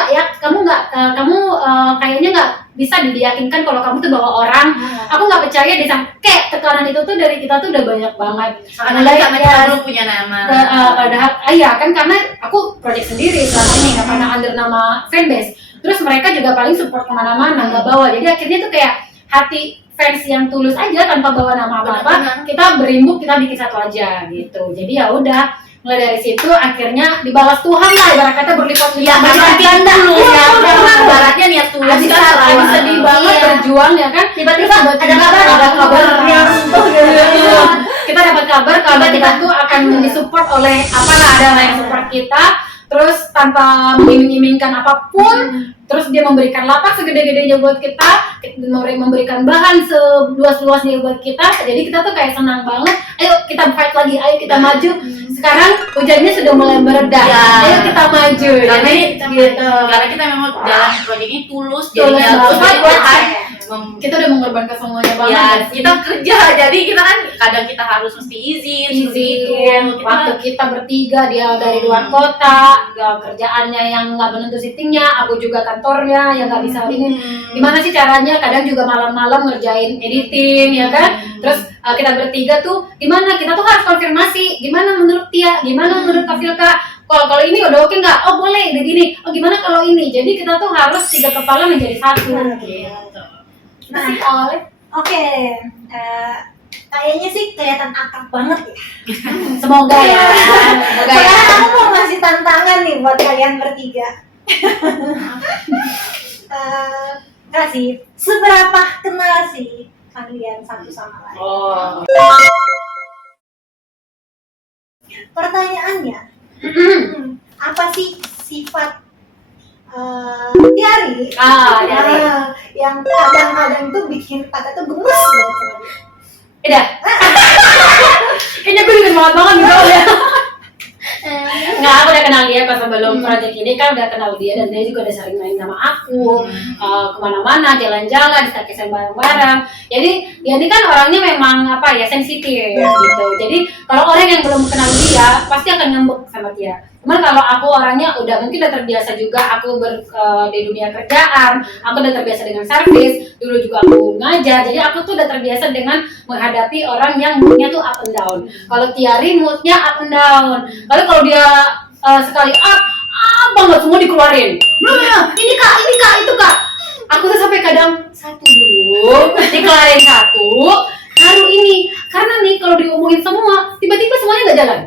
kayaknya nggak bisa diyakinkan kalau kamu tuh bawa orang. Aku nggak percaya kayak tekanan itu tuh dari kita tuh udah banyak banget. Karena kita belum punya nama. Padahal iya kan, karena aku project sendiri selama ini nggak pernah under nama fanbase. Terus mereka juga paling support kemana-mana, nggak bawa. Jadi akhirnya tuh kayak hati fans yang tulus aja tanpa bawa nama apa-apa. Kita berimbuk, kita bikin satu aja gitu. Jadi ya udah, mulai dari situ akhirnya dibalas Tuhan lah, ibarat kata berlipat-lipat ganda dulu ya. Ibaratnya niat tulus Habis sedih banget berjuang ya kan. Tiba-tiba ada kabar kita dapat kabar kalau kita tuh akan disupport oleh ada yang support kita, terus tanpa mengiming-imingkan apapun, terus dia memberikan lapak segede-gedenya buat kita, memberikan bahan seluas-luasnya buat kita. Jadi kita tuh kayak senang banget, ayo kita fight lagi, ayo kita maju. Sekarang hujannya sudah mulai mereda, ayo kita maju. Karena kita memang jalan proyek ini tulus, jadi kita udah mengorbankan semuanya banget. Ya, kita kerja, jadi kita kan kadang kita harus mesti izin waktu kita bertiga, dia dari luar kota, kerjaannya yang nggak menentu syutingnya, aku juga kantornya yang nggak bisa ini. Gimana sih caranya? Kadang juga malam-malam ngerjain editing ya kan. Terus kita bertiga tuh gimana? Kita tuh harus konfirmasi. Gimana menurut Tia? Gimana menurut Kak Vilka? kalau ini udah oke nggak? Oh boleh, udah gini. Oh gimana kalau ini? Jadi kita tuh harus 3 kepala menjadi satu. Gitu. Nah, Oleh oke. Kayaknya sih kelihatan akrab banget ya. Semoga ya. Semoga ya. Sekarang aku mau ngasih tantangan nih buat kalian bertiga. Kasih, seberapa kenal sih kalian satu sama lain? Oh. Pertanyaannya, apa sih sifat Tiari Tiari. yang kadang-kadang tuh bikin Tata tuh gemes banget sama dia? Udah. Kayaknya gue juga semangat banget gitu ya. Nggak, aku udah kenal dia pas sebelum project ini kan udah kenal dia dan dia juga udah sering main sama aku kemana-mana, jalan-jalan, staycation bareng-bareng. Jadi dia ini kan orangnya memang apa ya sensitif gitu. Jadi kalau orang yang belum kenal dia pasti akan ngambek sama dia. Cuman kalau aku orangnya udah mungkin udah terbiasa juga aku di dunia kerjaan, aku udah terbiasa dengan servis, dulu juga aku ngajar, jadi aku tuh udah terbiasa dengan menghadapi orang yang moodnya tuh up and down. Kalau Tiari moodnya up and down, kalau dia sekali up banget semua dikeluarin. Ini kak, itu kak. Aku tuh sampai kadang satu dulu, dikeluarin satu, baru ini. Karena nih kalau diomongin semua, tiba-tiba semuanya nggak jalan.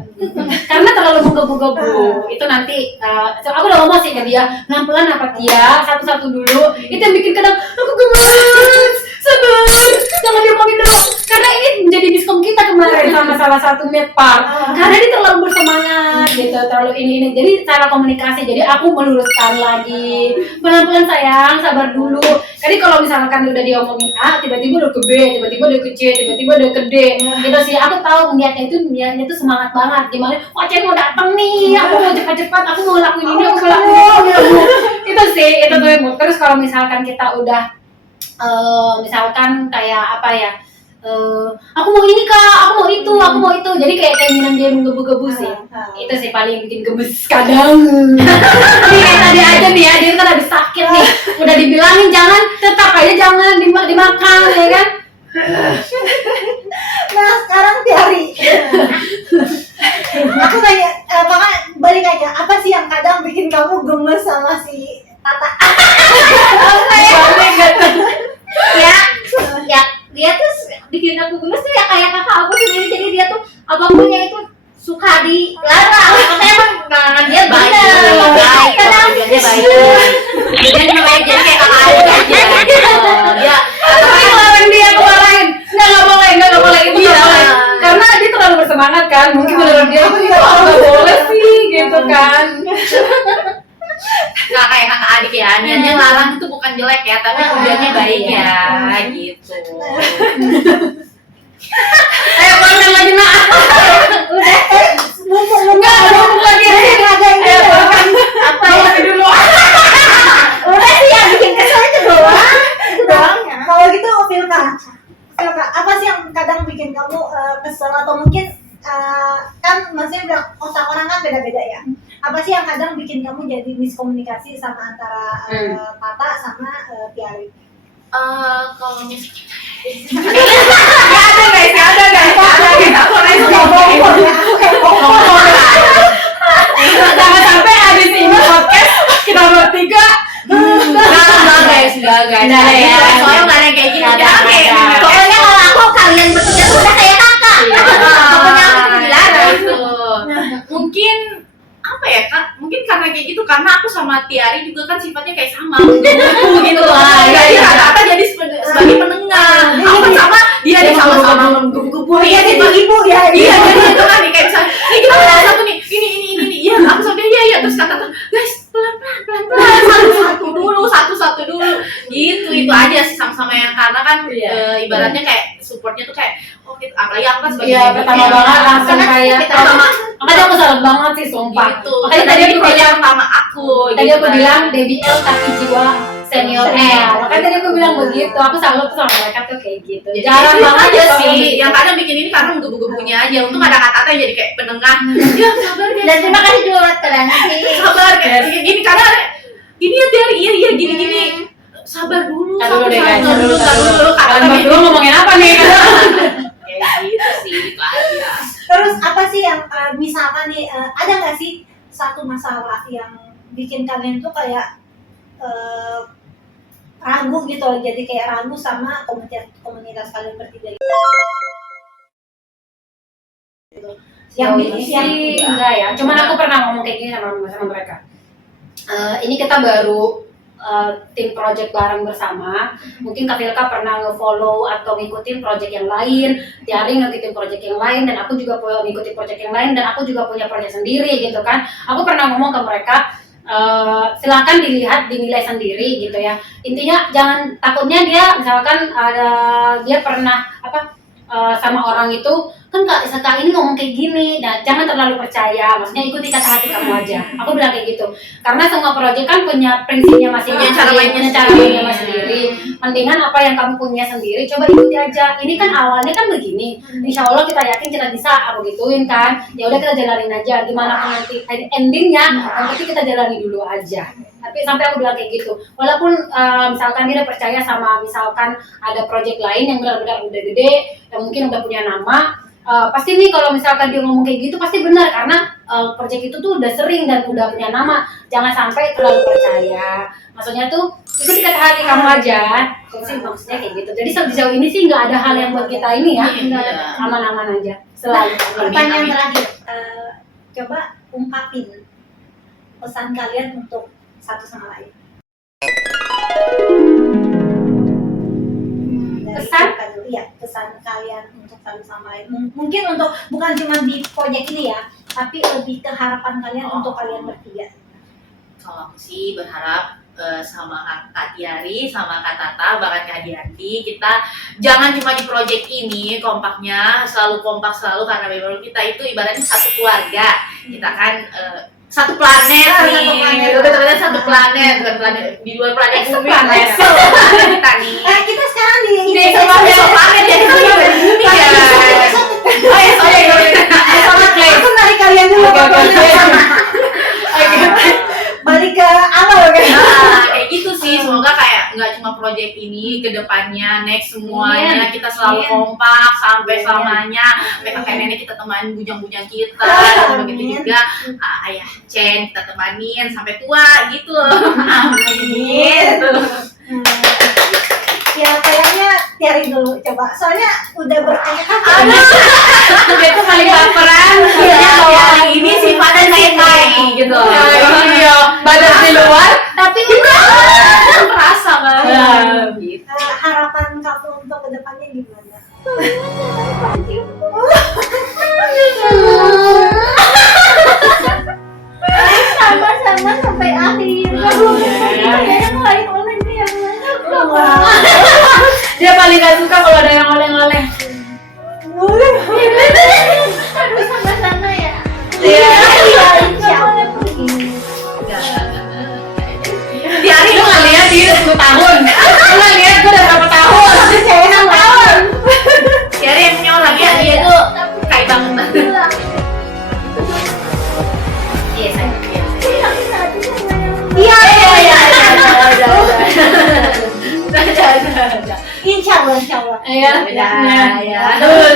Karena terlalu menggebu-gebu. Itu nanti aku udah ngomong sih ke dia, pelan-pelan apa dia, satu-satu dulu. Itu yang bikin kadang aku gemes, sabar, jangan diomongin dulu. Karena ini menjadi miskom kita kemarin sama salah satu meet part. Karena dia terlalu bersemangat gitu, terlalu ini. Jadi cara komunikasi. Jadi aku meluruskan lagi, pelan-pelan sayang, sabar dulu. Jadi kalau misalkan udah diomongin A, tiba-tiba udah ke B, tiba-tiba udah ke C, tiba-tiba udah ke D. Gitu sih. Aku tahu niatnya tuh semangat banget. Gimana? Wah, Chen mau datang nih. Aku mau cepat-cepat. Aku mau lakuin ini. Aku mau lakuin ini. Itu sih. Itu tuh mood. Terus kalau misalkan kita udah misalkan kayak apa ya? Aku mau ini kak, aku mau itu. Jadi kayak keinginan dia menggebu-gebu sih. Itu sih paling bikin gemes kadang. Ini kayak tadi aja nih ya, dia kan habis sakit nih. Udah dibilangin jangan, tetap aja jangan dimakan ya kan. Nah sekarang Tiari, aku tanya, balik aja, apa sih yang kadang bikin kamu gemes sama si Tata? ya dia tuh bikin aku gemes tuh ya kayak kakak aku sendiri. Jadi dia tuh apapun itu suka dilarang. Makanya emang dia Baik, baik. Kadang dia baik. Dia namanya jadi kayak kakak adik aja gitu. Dia Aku marahin. Nggak boleh itu nggak boleh. Karena dia terlalu bersemangat kan. Mungkin menurut dia itu nggak boleh sih gitu kan. nggak kayak kakak adik ya. Niatnya larang itu bukan jelek ya, tapi tujuannya baik ya gitu. Ayo konten lagi nak. Enggak lagi. Ada ini apa ya? Dulu. udah sih yang bikin kesel itu doang. Kalau gitu Vilka, apa sih yang kadang bikin kamu kesel atau mungkin kan maksudnya bilang otak orang kan beda-beda ya. Apa sih yang kadang bikin kamu jadi miskomunikasi sama antara Tata sama Tiari? Kalau misalnya Ada guys. Jangan sampai habis ini podcast kita bertiga. enggak guys. Nggak ya. Soalnya nggak ada kayak gitu. Nggak ada. Pokoknya kalau aku kalian bertiga tuh udah kayak kakak. Pokoknya aku tuh dilarang. Gitu. Mungkin apa ya kak? Mungkin karena kayak gitu, karena aku sama Tiari juga kan sifatnya kayak sama gitu lah. Jadi rata-rata jadi sebagai penengah. Aku sama dia sama-sama gebu-gebu. Dia jadi ibu ya. Iya, jadi itu kan kayak misalnya, ini kita ada satu nih, ini, iya, aku sama dia, iya, terus kata guys, pelan-pelan, satu-satu dulu, gitu, itu aja sih sama-sama yang karena kan ibaratnya kayak supportnya tuh kayak, oh gitu, apalagi aku kan sebagai Pertama banget langsung kayak kita sama makanya aku salut banget sih sumpah. gitu, Makanya tadi aku bilang pertama aku, tadi aku bilang baby L tapi jiwa senior L. Makanya tadi aku bilang begitu. Aku salut tuh sama mereka tuh kayak gitu. Jarang banget aja ya sih, yang kadang bikin ini karena menggebu-gebunya aja. Untung ada kata-kata yang jadi kayak penengah. Ya sabar guys. Dan terima kasih juga buat kalian. Sabar kayak gini karena ada gini ya Tiari, iya gini. Sabar dulu. Tar dulu deh guys. Dulu Kalian berdua ngomongin apa nih? kayak gitu sih, itu aja. Terus apa sih yang misalkan nih ada nggak sih satu masalah yang bikin kalian tuh kayak ragu gitu, jadi kayak ragu sama komunitas kalian bertiga gitu. Yang Jauh bikin ini yang sih enggak ya, cuman aku pernah ngomong kayak gini sama mereka. Ini kita baru tim project bareng bersama. Mungkin Kak Vilka pernah nge-follow atau ngikutin project yang lain, Tiari ngikutin project yang lain, dan aku juga ngikutin project yang lain, dan aku juga punya project sendiri gitu kan. Aku pernah ngomong ke mereka, silakan dilihat, dinilai sendiri gitu ya. Intinya jangan takutnya dia misalkan dia pernah sama orang itu kan Kak ini ngomong kayak gini, nah jangan terlalu percaya, maksudnya ikuti kata hati kamu aja. Aku bilang kayak gitu, karena semua proyek kan punya prinsipnya masing-masing, punya cara mainnya sendiri. Mendingan apa yang kamu punya sendiri, coba ikuti aja. Ini kan awalnya kan begini, insya Allah kita yakin kita bisa, aku gituin kan. Ya udah kita jalanin aja, gimana pun nanti endingnya, yang penting kita jalani dulu aja. Tapi sampai aku bilang kayak gitu, walaupun misalkan dia udah percaya sama misalkan ada proyek lain yang benar-benar udah gede, yang mungkin udah punya nama, pasti nih kalau misalkan dia ngomong kayak gitu pasti benar, karena proyek itu tuh udah sering dan udah punya nama. Jangan sampai terlalu percaya, maksudnya tuh ikuti kata hati kamu aja. Sih maksudnya kayak gitu. Jadi sejauh ini sih nggak ada hal yang buat kita ini ya, aman-aman aja selalu. pertanyaan terakhir, coba ungkapin pesan kalian untuk satu sama lain. Pesan? Iya, pesan kalian untuk satu sama lain. Mungkin untuk bukan cuma di proyek ini ya, tapi lebih ke harapan kalian untuk kalian bertiga. Kalau aku sih berharap sama Kak Tiari, sama Kak Tata, bahkan Kak Dianti, kita jangan cuma di project ini kompaknya, selalu kompak selalu, karena memang kita itu ibaratnya satu keluarga. Kita kan satu planet nih, betul-betul satu planet, bukan planet di luar planet bumi, kita nih. Kita sekarang di planet ya, kita lagi di bumi ya. Oh ya, sorry, aku narik kalian dulu balik ke awal kan. Kayak gitu sih, semoga kayak nggak cuma project ini, kedepannya next semuanya kita selalu kompak sampai selamanya. Sampai kakek nenek kita temanin bujang-bujang kita, begitu juga ayah Chen kita temanin sampai tua gitu loh. Amin. Ya kayaknya Tiari dulu coba, soalnya udah bertanya-tanya. Dia tuh paling baperan. Yang ini sifatnya tai-tai gitu. Iya, badan di luar tapi udah terasa banget. Gitu. Harapan kamu untuk kedepannya gimana? Sama-sama sampai akhir. Yang lain oleh dia. Dia paling gak suka kalau ada yang oleng-oleng. Aduh, sama-sama ya. Iya. Di hari Lu nggak lihat dia 10 tahun, lu nggak lihat gue udah berapa tahun? 6 tahun. Tiari yang punya orangnya dia tuh kayak banget. Iya, saya. Iya. Udah. Insya Allah. Iya. Ya.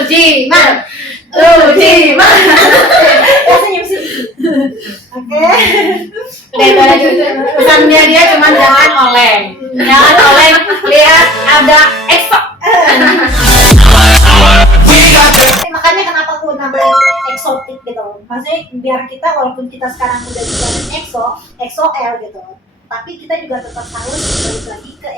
Jimat. Ya senyum sih. Oke. Udah aja pesannya dia cuma jangan oleng. Jangan oleng, lihat ada ekspor. Makanya kenapa aku nambahin eksotik gitu. Maksudnya biar kita walaupun kita sekarang udah di EXO-L gitu, tapi kita juga tetap harus balik lagi ke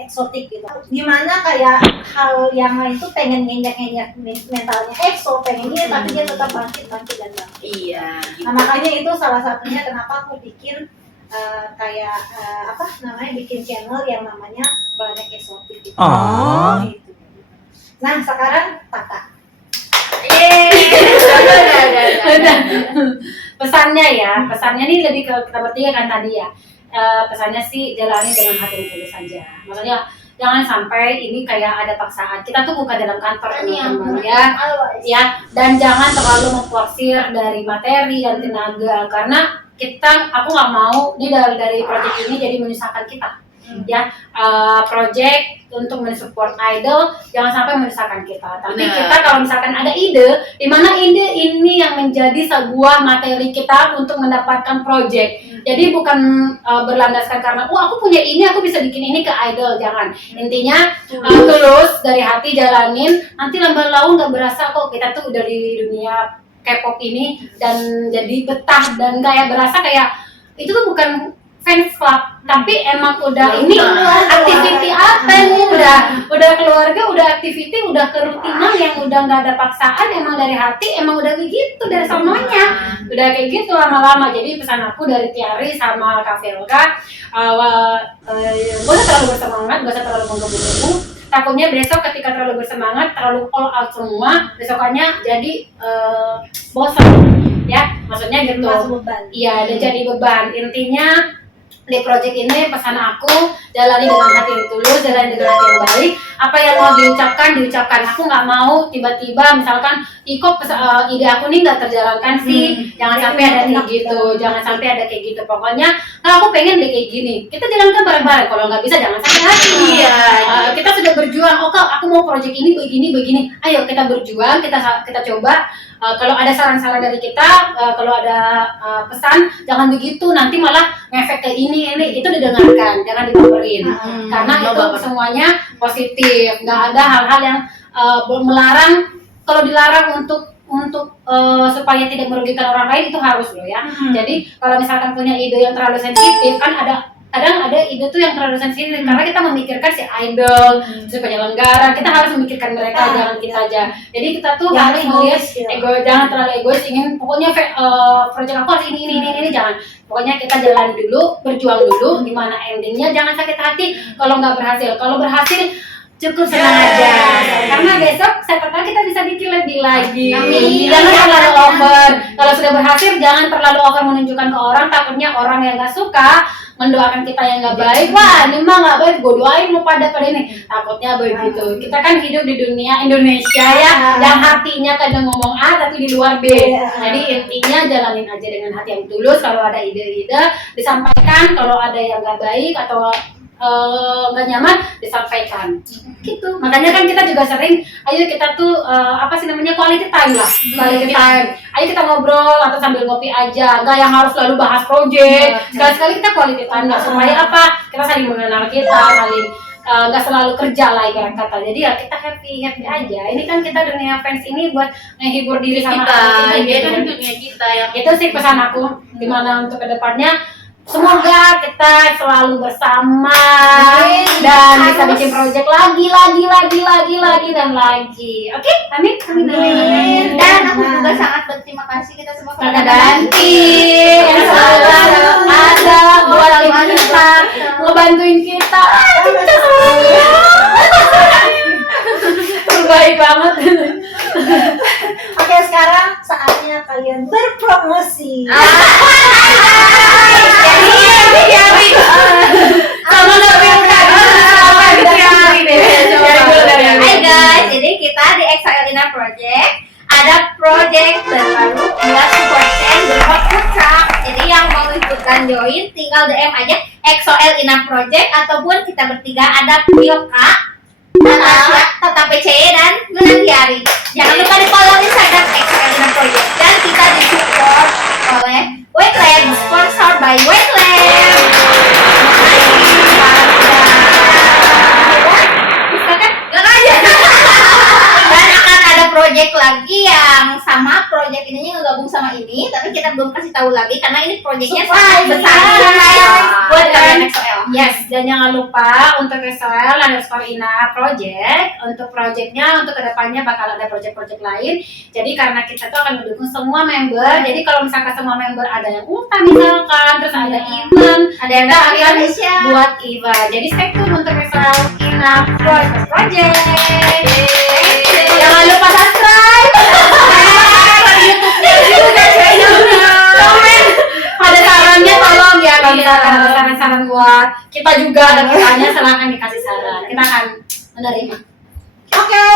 eksotik gitu. Dimana kayak hal yang lain tuh pengen ngenyak-ngenyak mentalnya EXO, pengen ini tapi dia tetap bangkit dan bangkit. Iya. Nah makanya itu salah satunya kenapa aku bikin bikin channel yang namanya Planet Eksotik gitu. Gitu. Nah sekarang Tata. Udah. Pesannya nih lebih ke kita bertiga kan tadi ya. Pesannya sih jalani dengan hati yang tulus saja. Maksudnya jangan sampai ini kayak ada paksaan. Kita tuh bukan dalam kantor teman-teman ya. Dan jangan terlalu memforsir dari materi dan tenaga, karena aku nggak mau dari proyek ini jadi menyusahkan kita. ya. Project untuk mensupport idol jangan sampai menyusahkan kita. Tapi Benar. kita kalau misalkan ada ide, di mana ide ini yang menjadi sebuah materi kita untuk mendapatkan project. Jadi bukan berlandaskan karena aku punya ini, aku bisa bikin ini ke idol, jangan. Intinya tulus dari hati jalanin, nanti lambat laun nggak berasa kok kita tuh udah di dunia K-pop ini dan jadi betah dan kayak berasa kayak itu tuh bukan fans club, tapi emang udah ini activity apa nih, udah keluarga, udah activity, udah kerutinan yang udah nggak ada paksaan, emang dari hati, emang udah begitu dari semuanya, udah kayak gitu lama-lama. Jadi pesan aku dari Tiari sama Kak Velka, gak usah terlalu bersemangat, gak usah terlalu menggebu-gebu. Takutnya besok ketika terlalu bersemangat, terlalu all out semua, besokannya jadi bosan, ya, maksudnya gitu. Iya, dan jadi beban. Intinya di project ini pesan aku, jalani dengan hati yang tulus, jalani dengan hati yang baik. Apa yang mau diucapkan. Aku nggak mau tiba-tiba misalkan kok ide aku nih nggak terjalankan sih. Jangan sampai ada kayak gitu, jangan sampai ada kayak gitu. Pokoknya aku pengen deh kayak gini. Kita jalankan bareng-bareng. Kalau nggak bisa jangan sakit hati. Iya. Kita sudah berjuang. Kak, aku mau project ini begini. Ayo kita berjuang, kita coba. Kalau ada saran-saran dari kita, kalau ada pesan, jangan begitu, nanti malah ngefek ke ini, itu didengarkan, jangan dibaperin. Karena itu semuanya positif, nggak ada hal-hal yang melarang. Kalau dilarang untuk supaya tidak merugikan orang lain itu harus loh ya. Jadi kalau misalkan punya ide yang terlalu sensitif, kan kadang ada ide tuh yang terlalu sensitif karena kita memikirkan si idol, si penyelenggara, kita harus memikirkan mereka, jangan kita aja. Jadi kita tuh harus melihat jangan terlalu egois, ingin pokoknya project aku harus ini, jangan. Pokoknya kita jalan dulu, berjuang dulu, gimana endingnya jangan sakit hati kalau nggak berhasil. Kalau berhasil cukup senang aja, karena besok siapa tahu kita bisa bikin lebih lagi. Amin. Jangan terlalu over. Kalau sudah berhasil jangan terlalu over menunjukkan ke orang, takutnya orang yang nggak suka mendoakan kita yang nggak baik. Wah, ini mah nggak baik, gue doain mau pada ini. Takutnya begitu. Kita kan hidup di dunia Indonesia ya, yang hatinya kadang ngomong A tapi di luar B. Jadi intinya jalanin aja dengan hati yang tulus. Kalau ada ide-ide disampaikan, kalau ada yang nggak baik atau nggak nyaman disampaikan gitu. Makanya kan kita juga sering, ayo kita tuh quality time lah, quality time. Ayo kita ngobrol atau sambil ngopi aja, nggak yang harus selalu bahas project. Sekali-sekali kita quality time lah, supaya apa? Kita saling mengenal kita, saling nggak selalu kerja lah ibarat kata. Jadi ya kita happy aja. Ini kan kita dunia fans ini buat menghibur diri sama kita gitu. kan dunia kita yang Itu sih pesan aku, dimana untuk kedepannya semoga kita selalu bersama dan bisa bikin project lagi dan lagi. Oke, amin. Dan aku juga sangat berterima kasih kita semua Kepada Danti yang selalu ada buat kita, ngebantuin kita. Kita semuanya terbaik banget. Oke, sekarang saatnya kalian berpromosi. Hai guys, jadi kita di XL Ina Project ada project terbaru buat support chain berhot puncak. Jadi yang mau ikutan join tinggal DM aja XOL Ina Project ataupun kita bertiga ada Yoka, Natasha, Tata PCE dan Menantiari. Jangan lupa di follow Instagram XOL Ina Project dan kita disupport oleh White Lab, sponsor by White Lab. Dan akan ada project lagi yang sama, project ininya ngegabung sama ini, tapi kita belum kasih tahu lagi karena ini projectnya sangat besar buat kalian XOL. Yes, dan jangan lupa untuk XOL _Ina Project, untuk projectnya untuk kedepannya bakal ada project-project lain. Jadi karena kita tuh akan mendukung semua member, jadi kalau misalkan semua member ada yang ulta misalkan, terus ada event, Ada yang kita dari akan Indonesia. buat event. Jadi stay tune untuk XOL Ina Project. Jangan lupa subscribe. Komen. Ada sarannya tolong ya, kalau misalkan ada saran-saran buat kita juga ada kitanya, silahkan dikasih saran. Kita akan menerima. Oke,